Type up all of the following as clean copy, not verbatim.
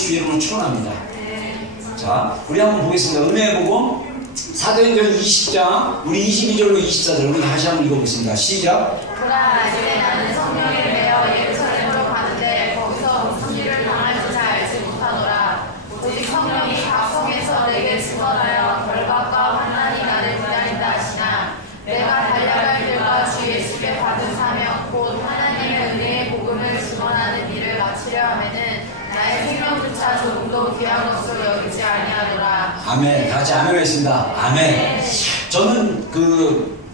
주의 이름으로 축원합니다. 자, 우리 한번 보겠습니다. 은혜의 복음 사도행전 20장 우리 22절로 24절 우리 다시 한번 읽어보겠습니다. 시작. 보라, 이제 나는 성령에 매여 예루살렘으로 가는데 거기서 무슨 일을 당할지자 알지 못하노라. 오직 성령이 각성에서 내게 증언하여 결박과 환난이 나를 기다린다 하시나 내가 달려갈 길과 주 예수께 받은 사명 곧 하나님의 은혜의 복음을 증언하는 일을 마치려 하면은 나의 생명조차 조금도 귀한 것으로 여기지 아니하노라. 아멘. 다 같이 아멘 하겠습니다. 아멘. 저는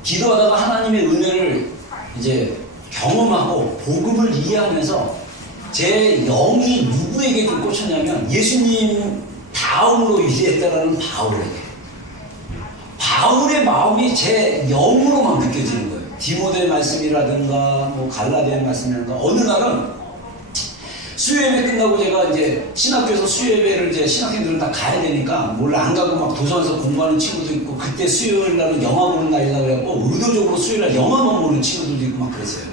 기도하다가 하나님의 은혜를 이제 경험하고 복음을 이해하면서 제 영이 누구에게 좀 꽂혔냐면 예수님 다음으로 위대했다라는 바울의 마음이 제 영으로만 느껴지는 거예요. 디모데 말씀이라든가 뭐 갈라디아 말씀이라든가 어느 날은 수요예배 끝나고 제가 이제 신학교에서 수요예배를 이제 신학생들은 다 가야 되니까 몰래 안 가고 막 도서관에서 공부하는 친구도 있고 그때 수요일 날은 영화 보는 날이라고 해갖고 의도적으로 수요일 날 영화만 보는 친구들도 있고 막 그랬어요.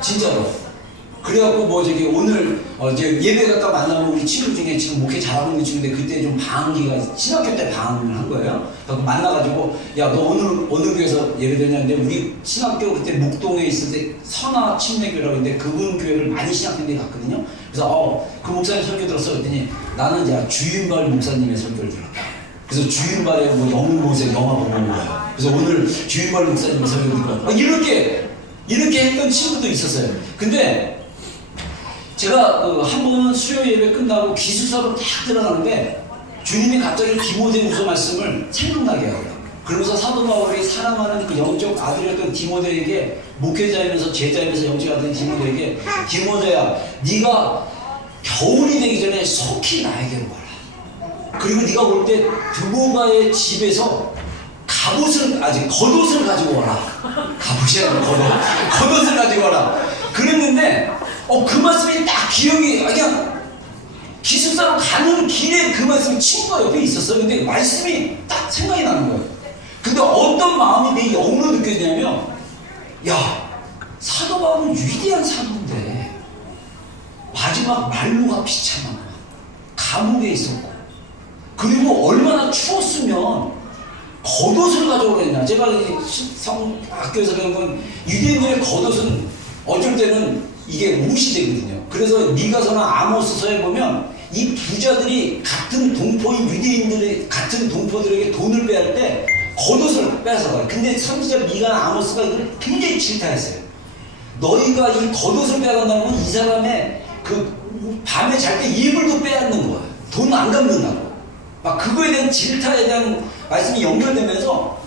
진짜로. 그래갖고 뭐 저기 오늘 이제 예배 갔다 만나면 우리 친구 중에 지금 목회 잘하고 있는 친구인데 그때 좀 방학기가 신학교 때 방학을 한 거예요. 그래서 만나가지고 야 너 어느 교회에서 예배드냐는데 우리 신학교 그때 목동에 있을 때 선화 침례교라고 있는데 그분 교회를 많이 신학생들이 갔거든요. 그래서 그 목사님 설교 들었어 그랬더니 나는 이제 주윤발 목사님의 설교를 들었다. 그래서 주윤발의 뭐 영웅모세 영화 보고 온 거예요. 그래서 오늘 주윤발 목사님의 설교 듣고 이렇게 했던 친구도 있었어요. 근데 제가 한 번은 수요 예배 끝나고 기숙사로 딱 들어가는데 주님이 갑자기 디모데후서 말씀을 생각나게 하더라고요. 그러면서 사도 바울이 사랑하는 그 영적 아들이었던 디모데에게 목회자이면서 제자이면서 영적 아들인 디모데에게 디모데야 네가 겨울이 되기 전에 속히 나에게로 와라. 그리고 네가 올 때 드보가의 집에서 겉옷을 가지고 와라. 갑옷이 아니라 겉옷을 가지고 와라. 그랬는데 그 말씀이 딱 기억이 그냥 기숙사로 가는 길에 그 말씀이 친구가 옆에 있었어요. 근데 말씀이 딱 생각이 나는 거예요. 근데 어떤 마음이 내 영으로 느껴지냐면 야 사도 바울은 위대한 사도인데 마지막 말로가 비참한 거야. 감옥에 있었고 그리고 얼마나 추웠으면 겉옷을 가져오랬냐. 제가 학교에서 배운 건 유대인들의 겉옷은 어쩔 때는 이게 무시되거든요. 그래서 미가서나 아모스서에 보면 이 부자들이 같은 동포인 유대인들의 같은 동포들에게 돈을 빼앗을 때 겉옷을 뺏어가요. 근데 선지자 미가나 아모스가 이걸 굉장히 질타했어요. 너희가 이 겉옷을 빼앗는다는 건 이 사람의 그 밤에 잘 때 이불도 빼앗는 거야. 돈 안 갚는다고. 막 그거에 대한 질타에 대한 말씀이 연결되면서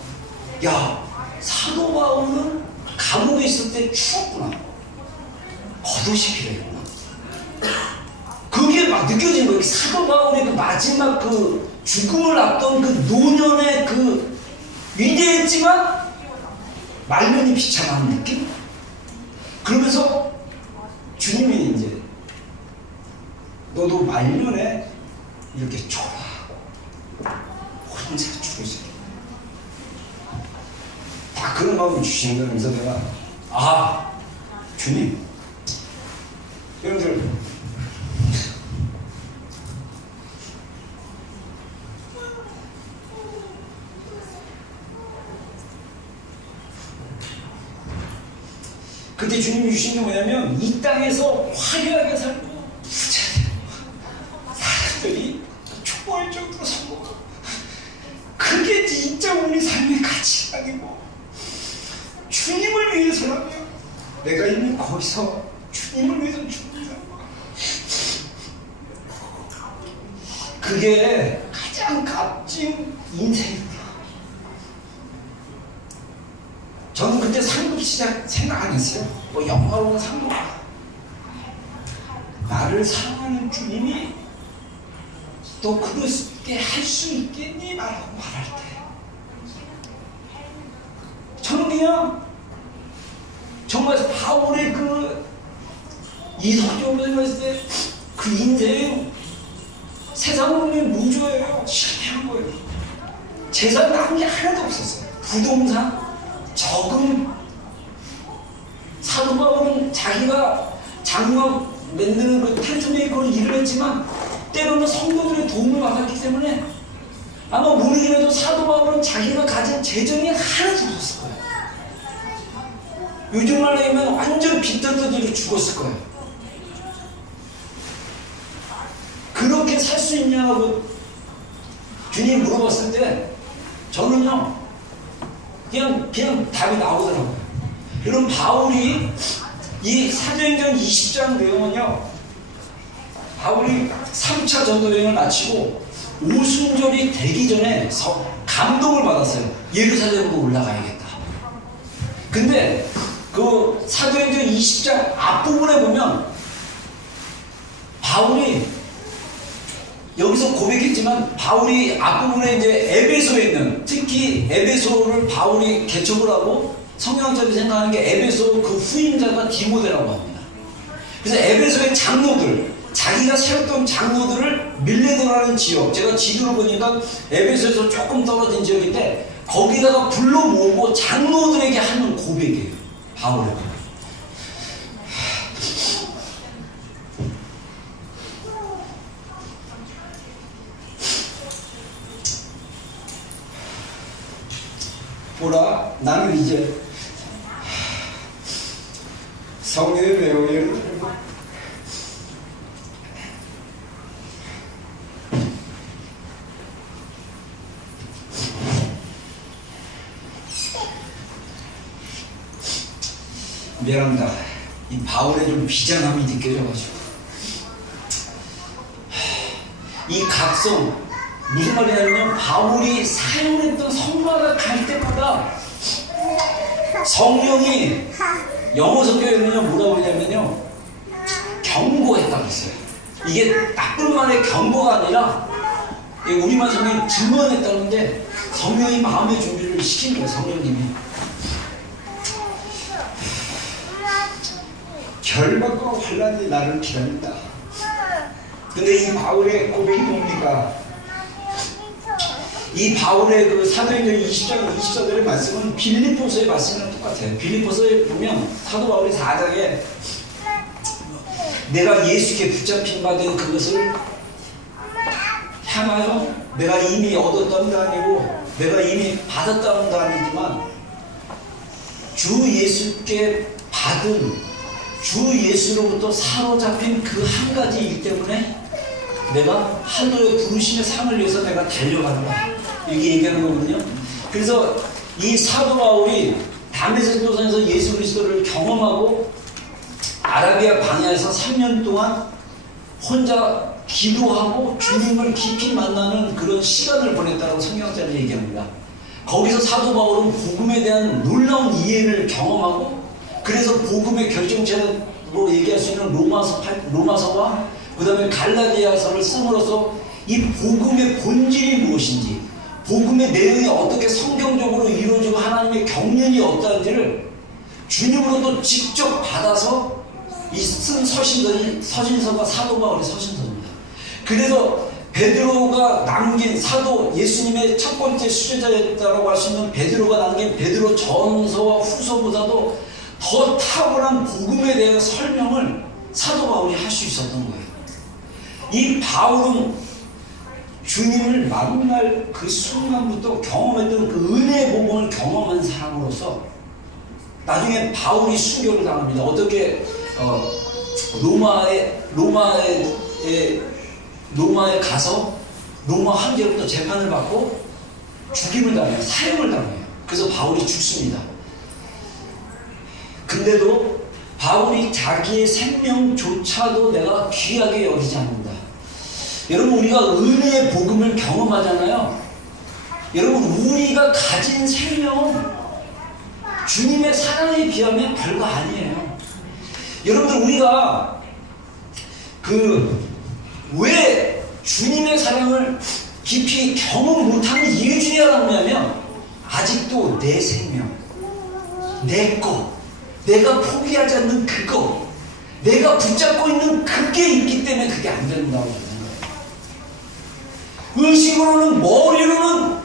야 사도 바울은 감옥에 있을 때 추웠구나. 겉옷이 필요했구나. 그게 막 느껴지는 거예요. 사도 바울의 그 마지막 그 죽음을 앞둔 그 노년의 그 위대했지만 말년이 비참한 느낌? 그러면서 주님이 이제 너도 말년에 이렇게 초라하고 혼자 죽으시게 다 그런 마음을 주시는 거예요. 그래서 내가 주님 여러분들 그때 주님이 주신 게 뭐냐면 이 땅에서 화려하게 살고 부자되고 사람들이 초보할 정도로 성공하고 그게 진짜 우리 삶의 가치관이고 주님을 위해서라면 내가 이미 거기서 주님을 위해서 죽는다. 그게 가장 값진 인생이다. 저는 그때 상급 시작 생각 안 했어요. 뭐 영화로운 상급. 나를 사랑하는 주님이 또 그렇게 할 수 있겠니? 말하고 말할 때 저는 그냥 정말 바울의 그 이성적으로 봤을 때 그 인생 세상으로는 무조예요. 실패한 거예요. 재산 남은 게 하나도 없었어요. 부동산, 저금. 사도 바울은 자기가 장막 만드는 그 텐트 메이커로 일을 했지만 때로는 성도들의 도움을 받았기 때문에 아마 모르긴 해도 사도 바울은 자기가 가진 재정이 하나도 없었을 거예요. 요즘 말로 하면 완전 빚더더기로 죽었을 거예요. 그렇게 살 수 있냐고 주님 물어봤을 때 저는요 그냥 답이 나오더라고요. 여러분, 바울이 이 사도행전 20장 내용은요, 바울이 3차 전도여행을 마치고 오순절이 되기 전에 감동을 받았어요. 예루살렘으로 올라가야겠다. 근데 그 사도행전 20장 앞부분에 보면 바울이 여기서 고백했지만 바울이 앞부분에 이제 에베소에 있는, 특히 에베소를 바울이 개척을 하고 성경학자들이 생각하는 게 에베소 그 후임자가 디모데라고 합니다. 그래서 에베소의 장로들, 자기가 세웠던 장로들을 밀레도라는 지역, 제가 지도를 보니까 에베소에서 조금 떨어진 지역인데 거기다가 불러 모으고 장로들에게 하는 고백이에요. 바울의 고백. 보라, 나는 이제 성령의 매우를 미안합니다. 이 바울의 좀 비장함이 느껴져가지고 이 각성, 무슨 말이냐면 바울이 사용했던 성마다 갈 때마다 성령이, 영어 성경에는요 뭐라고 하냐면요 경고했다고 했어요. 이게 나쁜 말의 경고가 아니라 우리말 성경이 증언했다는데 성령이 마음의 준비를 시킨 거예요. 성령님이 결박과 환란이 나를 기다린다. 근데 이 바울의 고백이 뭡니까? 이 바울의 그 사도행전 20장 24절의 말씀은 빌립보서의 말씀이랑 똑같아요. 빌립보서에 보면 사도 바울이 4장에 내가 예수께 붙잡힌 바 된 그것을 향하여 내가 이미 얻었다는 도 아니고 내가 이미 받았다는 도 아니지만 주 예수께 받은, 주 예수로부터 사로잡힌 그 한 가지 일 때문에 내가 하늘의 부르심의 상을 위해서 내가 달려간다, 이렇게 얘기하는 거거든요. 그래서 이 사도 바울이 다메섹도상에서 예수 그리스도를 경험하고 아라비아 광야에서 3년 동안 혼자 기도하고 주님을 깊이 만나는 그런 시간을 보냈다고 성경학자는 얘기합니다. 거기서 사도 바울은 복음에 대한 놀라운 이해를 경험하고, 그래서 복음의 결정체로 얘기할 수 있는 로마서와 그 다음에 갈라디아서를 씀으로써 이 복음의 본질이 무엇인지, 복음의 내용이 어떻게 성경적으로 이루어지고 하나님의 경륜이 어떠한지를 주님으로부터 직접 받아서 이 쓴 서신서가 사도 바울의 서신서입니다. 그래서 베드로가 남긴, 사도 예수님의 첫 번째 수제자였다라고 할 수 있는 베드로가 남긴 베드로 전서와 후서보다도 더 탁월한 복음에 대한 설명을 사도 바울이 할 수 있었던 거예요. 이 바울은 주님을 만날 그 순간부터 경험했던 그 은혜의 복음을 경험한 사람으로서 나중에 바울이 순교를 당합니다. 어떻게 로마에 가서 로마 황제로부터 재판을 받고 죽임을 당해요. 사형을 당해요. 그래서 바울이 죽습니다. 근데도 바울이 자기의 생명조차도 내가 귀하게 여기지 않는다. 여러분, 우리가 은혜의 복음을 경험하잖아요. 여러분, 우리가 가진 생명은 주님의 사랑에 비하면 별거 아니에요. 여러분들, 우리가 왜 주님의 사랑을 깊이 경험 못하는 이유 중에 하나가 뭐냐면 아직도 내 생명, 내 것, 내가 포기하지 않는 그거, 내가 붙잡고 있는 그게 있기 때문에 그게 안 된다고 하는 거예요. 의식으로는, 머리로는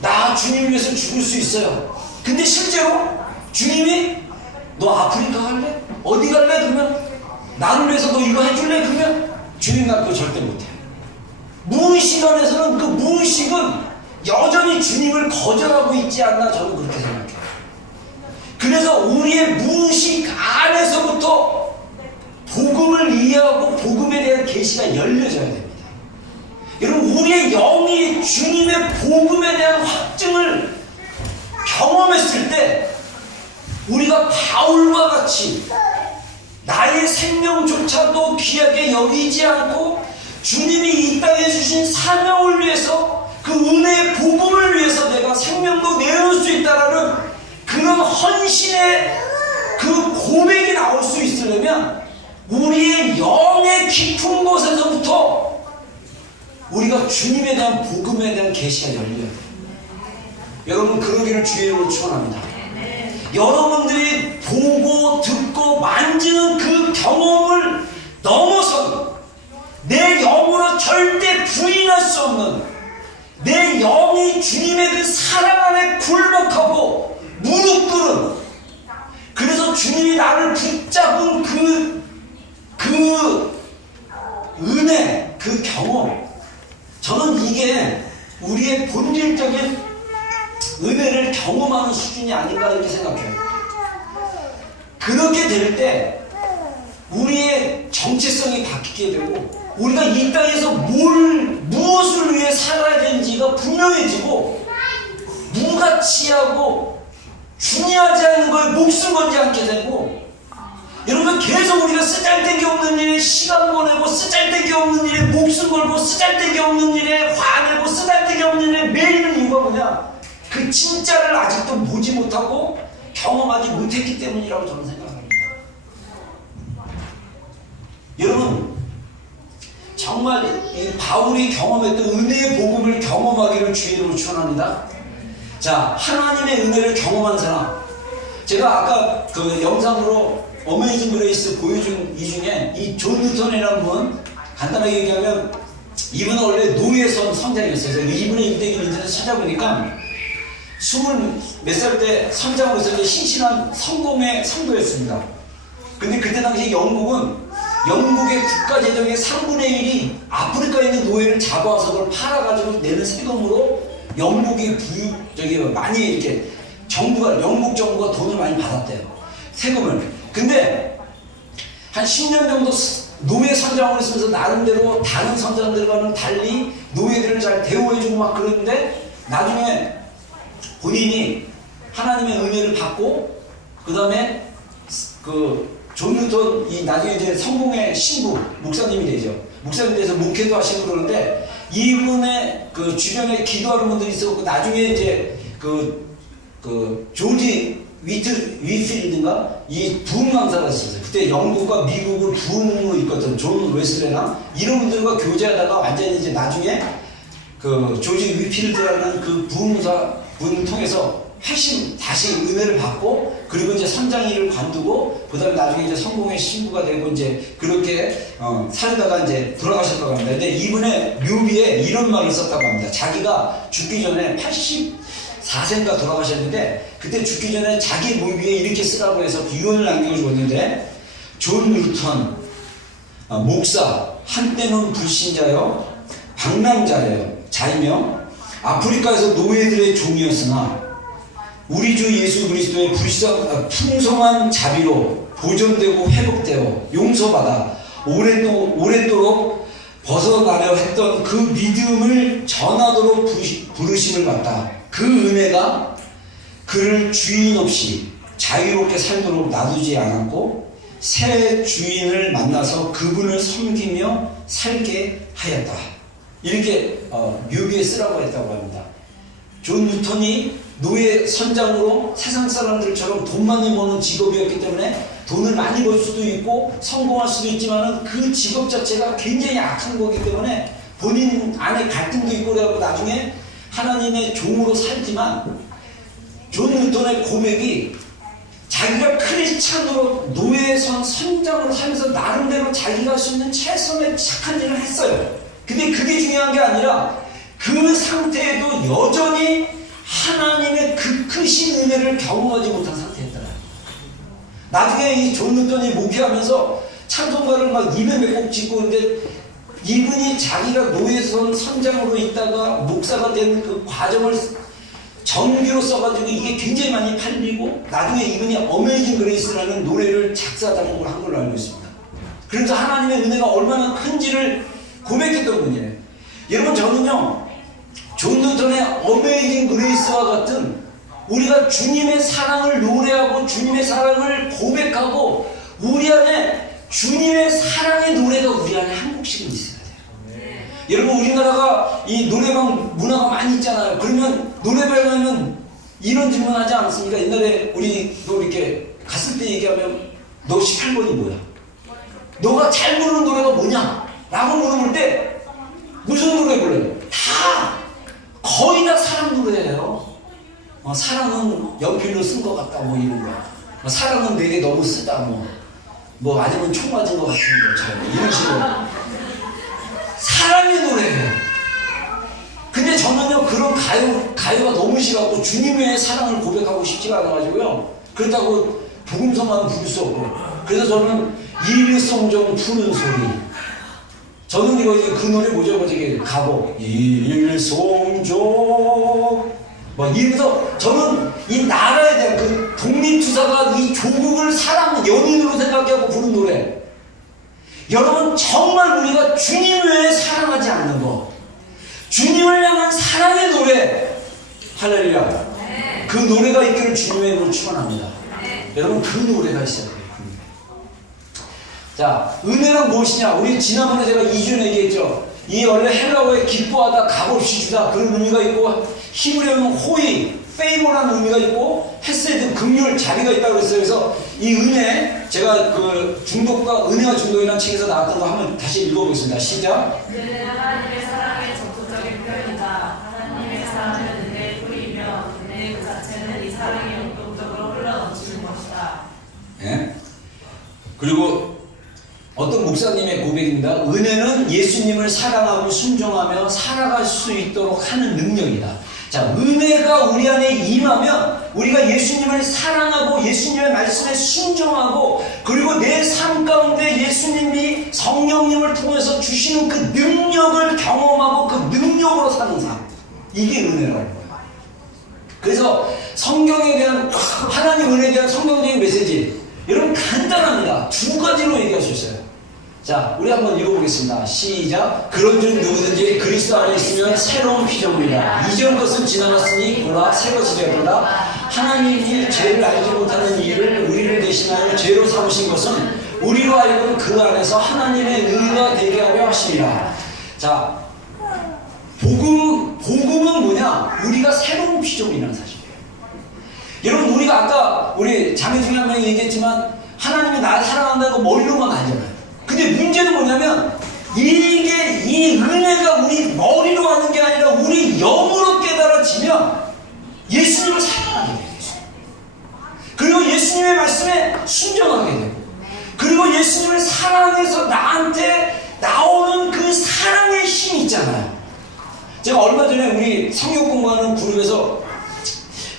나 주님 위해서 죽을 수 있어요. 근데 실제로 주님이 너 아프리카 갈래? 어디 갈래? 그러면 나를 위해서 너 이거 해줄래? 그러면 주님 나 그거 절대 못해. 안에서는 그 무의식은 여전히 주님을 거절하고 있지 않나 저는 그렇게 생각해요. 그래서 우리의 무의식 안에서부터 복음을 이해하고 복음에 대한 계시가 열려져야 됩니다. 여러분, 우리의 영이 주님의 복음에 대한 확증을 경험했을 때 우리가 바울과 같이 나의 생명조차도 귀하게 여기지 않고 주님이 이 땅에 주신 사명을 위해서 그 은혜의 복음을 위해서 내가 생명도 내놓을 수 있다라는 그런 헌신의 그 고백이 나올 수 있으려면 우리의 영의 깊은 곳에서부터 우리가 주님에 대한 복음에 대한 계시가 열려야 돼요. 여러분, 그러기를 주의 이름으로 축원합니다. 여러분들이 보고 듣고 만지는 그 경험을 넘어선 내 영으로 절대 부인할 수 없는 내 영이 주님의 그 사랑 안에 굴복하고 무릎 꿇은, 그래서 주님이 나를 붙잡은 그 은혜, 그 경험, 저는 이게 우리의 본질적인 은혜를 경험하는 수준이 아닌가 이렇게 생각해요. 그렇게 될 때 우리의 정체성이 바뀌게 되고 우리가 이 땅에서 무엇을 위해 살아야 되는지가 분명해지고 무가치하고 중요하지 않은 거에 목숨 걸지 않게 되고, 여러분, 계속 우리가 쓰잘데기 없는 일에 시간 보내고 쓰잘데기 없는 일에 목숨 걸고 쓰잘데기 없는 일에 화내고 쓰잘데기 없는 일에 매이는 이유가 뭐냐? 그 진짜를 아직도 보지 못하고 경험하지 못했기 때문이라고 저는 생각합니다. 여러분, 정말 이 바울이 경험했던 은혜의 복음을 경험하기를 주의 이름으로 축원합니다. 자, 하나님의 은혜를 경험한 사람, 제가 아까 그 영상으로 어메이징 그레이스 보여준 이 중에 이 존 뉴턴이라는 분, 간단하게 얘기하면 이분은 원래 노예선 성장이었어요. 그래서 이분의 일대기를 인터넷에 찾아보니까 20몇 살 때 성장으로 해서 신실한 성공의 성도였습니다. 근데 그때 당시 영국의 국가재정의 3분의 1이 아프리카에 있는 노예를 잡아와서 그걸 팔아가지고 내는 세금으로 영국이 많이 이렇게 영국 정부가 돈을 많이 받았대요. 세금을. 근데 한 10년 정도 노예 선장을 했으면서 나름대로 다른 선장들과는 달리 노예들을 잘 대우해주고 막 그러는데 나중에 본인이 하나님의 은혜를 받고 그 다음에 존 뉴턴 이 나중에 이제 성공의 신부 목사님이 되죠. 목사님이 돼서 목회도 하시고 그러는데 이분의 그 주변에 기도하는 분들이 있었고 나중에 이제 조지 위필드인가 이 부흥 강사가 있었어요. 그때 영국과 미국을 부흥으로 이끌었던 존 웨슬레나 이런 분들과 교제하다가 완전히 이제 나중에 그 조지 위필드라는 그 부흥사 분을 통해서 다시 은혜를 받고 그리고 이제 선장일을 관두고 그 다음에 나중에 이제 성공의 신부가 되고 이제 그렇게 살다가 이제 돌아가셨다고 합니다. 근데 이분의 묘비에 이런 말을 썼다고 합니다. 자기가 죽기 전에 84세인가 돌아가셨는데 그때 죽기 전에 자기 묘비에 이렇게 쓰라고 해서 유언을 남겨주었는데, 존 뉴턴 목사, 한때는 불신자여 방랑자이며 아프리카에서 노예들의 종이었으나 우리 주 예수 그리스도의 풍성한 자비로 보존되고 회복되어 용서받아 오랫도록 벗어나려 했던 그 믿음을 전하도록 부르심을 받다. 그 은혜가 그를 주인 없이 자유롭게 살도록 놔두지 않았고 새 주인을 만나서 그분을 섬기며 살게 하였다. 이렇게 묘비에 쓰라고 했다고 합니다. 존 뉴턴이 노예 선장으로 세상 사람들처럼 돈 많이 버는 직업이었기 때문에 돈을 많이 벌 수도 있고 성공할 수도 있지만 그 직업 자체가 굉장히 악한 거기 때문에 본인 안에 갈등도 있고 그래갖고 나중에 하나님의 종으로 살지만, 존 뉴턴의 고백이 자기가 크리스찬으로 노예선 선장으로 살면서 나름대로 자기가 할 수 있는 최선의 착한 일을 했어요. 근데 그게 중요한 게 아니라 그 상태에도 여전히 하나님의 그 크신 은혜를 경험하지 못한 상태였더라. 나중에 이 존 뉴턴이 목회하면서 찬송가를 막 200몇 곡 짓고, 근데 이분이 자기가 노예선 선장으로 있다가 목사가 된 그 과정을 정기로 써가지고 이게 굉장히 많이 팔리고 나중에 이분이 어메이징 그레이스라는 노래를 작사 작곡을 한 걸로 알고 있습니다. 그래서 하나님의 은혜가 얼마나 큰지를 고백했던 분이에요. 여러분 저는요 존 노턴의 어메이징 그레이스와 같은 우리가 주님의 사랑을 노래하고 주님의 사랑을 고백하고 우리 안에 주님의 사랑의 노래가 우리 안에 한 곡씩은 있어야 돼요. 여러분 우리나라가 이 노래방 문화가 많이 있잖아요. 그러면 노래방에 가면 이런 질문 하지 않습니까? 옛날에 우리도 이렇게 갔을 때 얘기하면 너 18번이 뭐야? 너가 잘 부르는 노래가 뭐냐? 라고 물어볼 때 무슨 노래 불러요? 다 거의 다 사랑 노래예요. 사랑은 연필로 쓴 것 같다 뭐 이런 거. 사랑은 내게 너무 쓰다 뭐 아니면 총 맞은 것 같은 거 이런 식으로 사랑의 노래예요. 근데 저는요 그런 가요가 너무 싫어하고 주님의 사랑을 고백하고 싶지가 않아가지고요 그렇다고 복음서만 부를 수 없고 그래서 저는 일송정 푸는 소리 저는 이거 그 노래 뭐죠? 저기 가보 일송정 막 이러면서 저는 이 나라에 대한 그 독립투사가 이 조국을 사랑 연인으로 생각하고 부른 노래 여러분 정말 우리가 주님 외에 사랑하지 않는 거 주님을 향한 사랑의 노래 할렐루야 그 노래가 있기를 주님의 이름으로 축원합니다. 여러분 그 노래가 있어야 돼요. 자 은혜는 무엇이냐 우리 지난번에 제가 2주 얘기했죠. 이 원래 헬라어에 기뻐하다 값없이 주다 그런 의미가 있고 히브리어는 호의 페이버라는 의미가 있고 헤세드 긍휼 자비가 있다고 그랬어요. 그래서 이 은혜 제가 그 중독과 은혜와 중독이라는 책에서 나왔던 거 한번 다시 읽어보겠습니다. 시작. 은혜는 하나님의 사랑의 적극적인 표현이다. 하나님의 사랑은 은혜의 뿌리이며 은혜 그 자체는 이 사랑이 영동적으로 흘러넘치는 것이다. 예? 그리고 어떤 목사님의 고백입니다. 은혜는 예수님을 사랑하고 순종하며 살아갈 수 있도록 하는 능력이다. 자, 은혜가 우리 안에 임하면 우리가 예수님을 사랑하고 예수님의 말씀에 순종하고 그리고 내 삶 가운데 예수님이 성령님을 통해서 주시는 그 능력을 경험하고 그 능력으로 사는 삶 이게 은혜라는 거예요. 그래서 성경에 대한 하나님 은혜에 대한 성경적인 메시지 여러분 간단합니다. 두 가지로 얘기할 수 있어요. 자, 우리 한번 읽어보겠습니다. 시작. 그런즉 누구든지 그리스도 안에 있으면 새로운 피조물이다. 이전 것은 지나갔으니 보라 새 것이 되었도다. 하나님이 죄를 알지 못하는 이를 우리를 대신하여 죄로 삼으신 것은 우리로 하여금 그 안에서 하나님의 의가 되게 하려 하심이라. 자, 복음은 뭐냐? 우리가 새로운 피조물이라는 사실이에요. 여러분 우리가 아까 우리 자매 중에 한 명이 얘기했지만 하나님이 나를 사랑한다고 머리로만 알잖아요. 근데 문제는 뭐냐면 이게 이 은혜가 우리 머리로 하는 게 아니라 우리 영으로 깨달아지면 예수님을 사랑하게 돼요. 그리고 예수님의 말씀에 순종하게 돼요. 그리고 예수님을 사랑해서 나한테 나오는 그 사랑의 힘이 있잖아요. 제가 얼마 전에 우리 성경 공부하는 그룹에서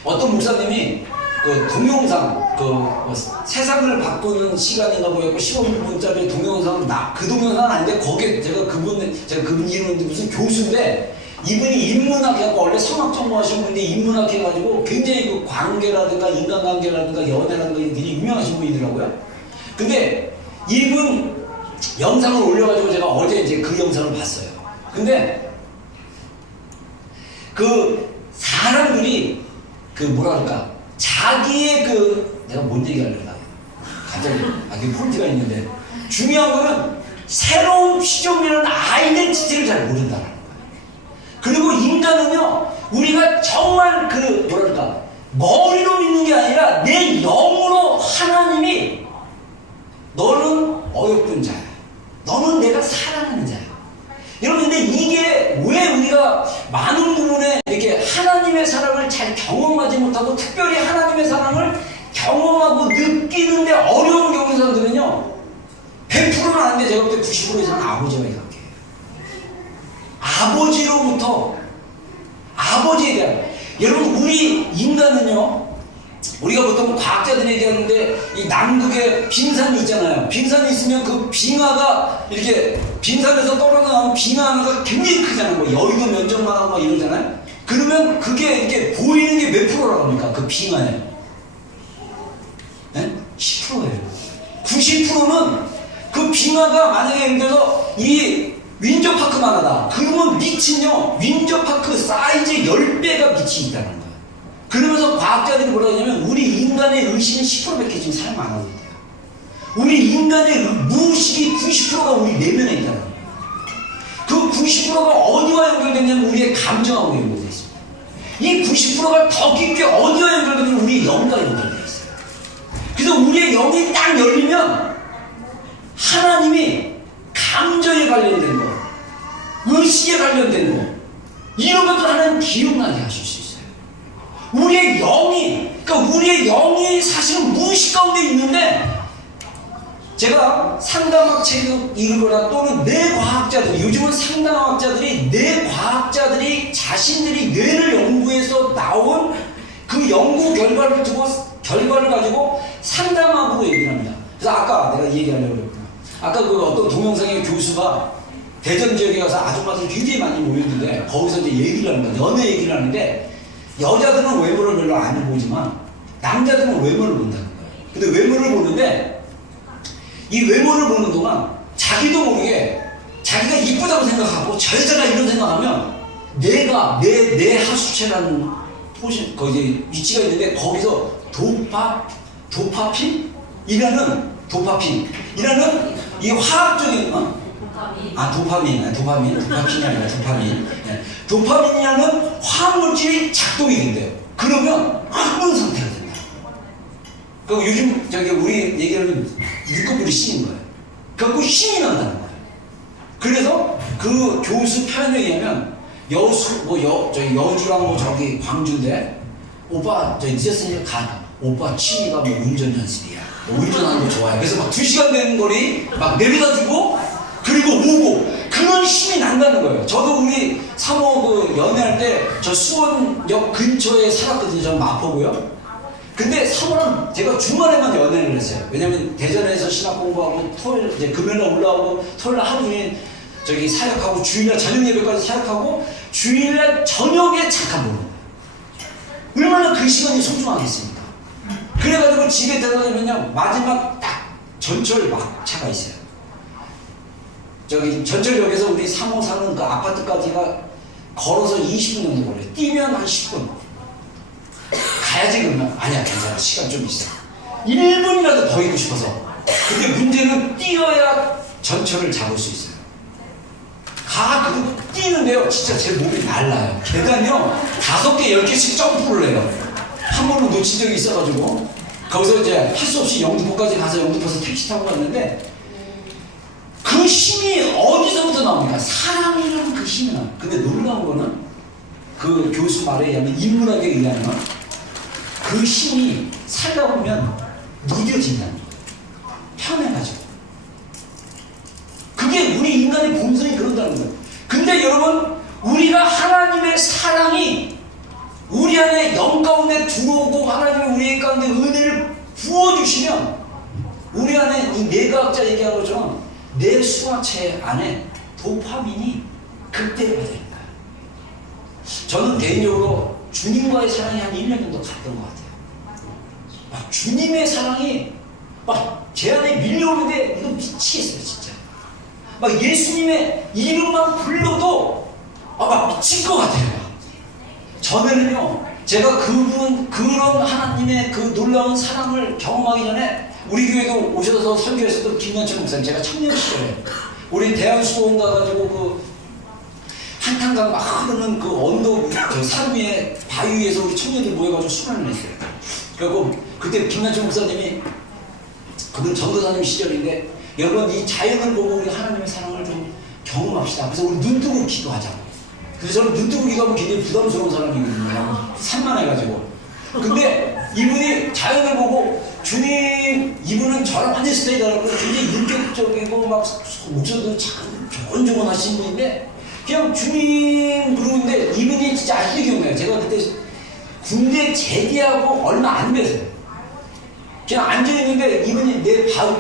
어떤 목사님이 그 동영상 세상을 바꾸는 시간인가 뭐였고 15분짜리 동영상 그 동영상은 아닌데 거기에 제가 그분 이름인데 무슨 교수인데 이분이 인문학 해갖고 원래 성악 전공하신 분인데 인문학 해가지고 굉장히 그 관계라든가 인간관계라든가 연애라든가 굉장히 유명하신 분이더라고요. 근데 이분 영상을 올려가지고 제가 어제 이제 그 영상을 봤어요. 근데 그 사람들이 그 뭐랄까 자기의 내가 뭔 얘기하려나 갑자기 그 포인트가 있는데 중요한 거는 새로운 피조물이라는 아이덴티티를 잘 모른다는 거예요. 그리고 인간은요 우리가 정말 뭐랄까 머리로 믿는 게 아니라 내 영으로 하나님이 너는 어여쁜 자야. 너는 내가 사랑하는 자야. 여러분 근데 이게 왜 우리가 많은 부분에 이렇게 하나님의 사랑을 잘 경험하지 못하고 특별히 하나님의 사랑을 경험하고 느끼는데 어려운 경우 사람들은요 100%는 아닌데 제가 볼 때 90% 이상은 아버지와 생각해요. 아버지로부터 아버지에 대한 여러분 우리 인간은요 우리가 보통 과학자들이 얘기하는데 이 남극에 빙산이 있잖아요. 빙산이 있으면 그 빙하가 이렇게 빙산에서 떨어져 나온 빙하 하나가 굉장히 크잖아요. 뭐 여의도 면적만 하고 막 이러잖아요. 그러면 그게 이렇게 보이는 게 몇 프로라고 합니까? 그 빙하에. 네? 10%예요. 90%는 그 빙하가 만약에 예를 들어서 이 윈저파크만 하다. 그러면 밑은요, 윈저파크 사이즈의 10배가 밑이 있다는 거예요. 그러면서 과학자들이 뭐라고 하냐면 우리 인간의 의식은 10%밖에 지금 사용 안 하고 있대요. 우리 인간의 무의식이 90%가 우리 내면에 있다는 거예요. 그 90%가 어디와 연결되냐면 우리의 감정하고 연결되어 있습니다. 이 90%가 더 깊게 어디와 연결되냐면 우리의 영과 연결되어 있어요. 그래서 우리의 영이 딱 열리면 하나님이 감정에 관련된 거, 의식에 관련된 거, 이런 것들 하나님 기억나게 하실 수 있어요. 우리의 영이, 그러니까 우리의 영이 사실은 무의식 가운데 있는데, 제가 상담학 책을 읽거나 또는 뇌과학자들, 요즘은 상담학자들이 뇌과학자들이 자신들이 뇌를 연구해서 나온 그 연구 결과를 가지고 상담학으로 얘기를 합니다. 그래서 아까 내가 얘기하려고 했구나. 아까 그 어떤 동영상의 교수가 대전 지역에 가서 아줌마들이 굉장히 많이 모였는데 거기서 이제 얘기를 하는 거야. 연애 얘기를 하는데 여자들은 외모를 별로 안 보지만 남자들은 외모를 본다는 거예요. 근데 외모를 보는데 이 외모를 보는 동안 자기도 모르게 자기가 이쁘다고 생각하고 저 여자가 이런 생각하면 내가 내 하수체라는 포션 거기 위치가 있는데 거기서 도파민이라는 이 화학적인 도파민이 아니라 도파민이라는 화학물질이 작동이 된대요. 그러면 흥분 상태가 된다. 그리고 요즘 우리 얘기하는 눈꺼풀이 씌인 거예요. 그래갖고 힘이 난다는 거예요. 그래서 그 교수 표현에 의하면 여주랑 저기 광주인데 오빠 늦었으니까 오빠 취미가 운전 연습이야. 운전하는 거 좋아해. 그래서 막 2시간 되는 거리 막 내려다 주고 그리고 오고 그런 힘이 난다는 거예요. 저도 우리 사모 연애할 때 저 수원역 근처에 살았거든요. 저는 마포고요. 근데 사모는 제가 주말에만 연애를 했어요. 왜냐면 대전에서 신학 공부하고 토요일 이제 금요일날 올라오고 토요일날 하루 종일 사역하고 주일날 저녁 예배까지 사역하고 주일날 저녁에 잠깐 보는 거예요. 얼마나 그 시간이 소중하겠습니까? 그래가지고 집에 들어가면요 마지막 딱 전철 막차가 있어요. 전철역에서 우리 사모 사는 그 아파트까지가 걸어서 20분 정도 걸려요. 뛰면 한 10분. 가야지 그러면 아니야 괜찮아 시간 좀 있어. 1분이라도 더 있고 싶어서. 근데 문제는 뛰어야 전철을 잡을 수 있어요. 그리고 뛰는데요 진짜 제 몸이 날라요. 계단이요 5개 10개씩 점프를 해요. 한 번은 놓친 적이 있어가지고 거기서 이제 할 수 없이 영등포까지 가서 영등포에서 택시 타고 갔는데 그 힘이 어디서부터 나옵니까? 사랑이라는 그 힘이 나와요. 근데 놀라운 거는 그 교수 말에 의하면 인문학에 의하면 그 힘이 살다 보면 무뎌진다는 거예요. 편해가지고. 그게 우리 인간의 본성이 그런다는 거예요. 근데 여러분 우리가 하나님의 사랑이 우리 안에 영 가운데 들어오고 하나님이 우리 가운데 은혜를 부어주시면 우리 안에 이 뇌과학자 얘기한 것처럼 내 수화체 안에 도파민이 극대화됩니다. 저는 개인적으로 주님과의 사랑이 한 1년 정도 갔던 것 같아요. 막 주님의 사랑이 막 제 안에 밀려오는데 이거 미치겠어요 진짜. 막 예수님의 이름만 불러도 막 미칠 것 같아요. 전에는요 제가 그런 하나님의 그 놀라운 사랑을 경험하기 전에 우리 교회도 오셔서 설교했었던 김현철 목사님, 제가 청년 시절에 우리 대한수도원 가가지고 그 한탄강 막 흐르는 그 언덕 산 위에 바위 위에서 우리 청년들 모여가지고 수련을 했어요. 그리고 그때 김현철 목사님이 그분 전도사님 시절인데 여러분 이 자연을 보고 우리 하나님의 사랑을 좀 경험합시다. 그래서 우리 눈 뜨고 기도하자. 그래서 저는 눈 뜨고 기도하면 굉장히 부담스러운 사람이거든요. 산만해가지고. 근데 이분이 자연을 보고 주님, 이분은 저랑 완전 스타일이 다르고 굉장히 인격적이고 막 목소리도 참 조곤조곤하신 분인데 그냥 주님 그러는데 이분이 진짜 아직도 기억나요. 제가 그때 군대 제대하고 얼마 안 돼서요. 그냥 앉아있는데 이분이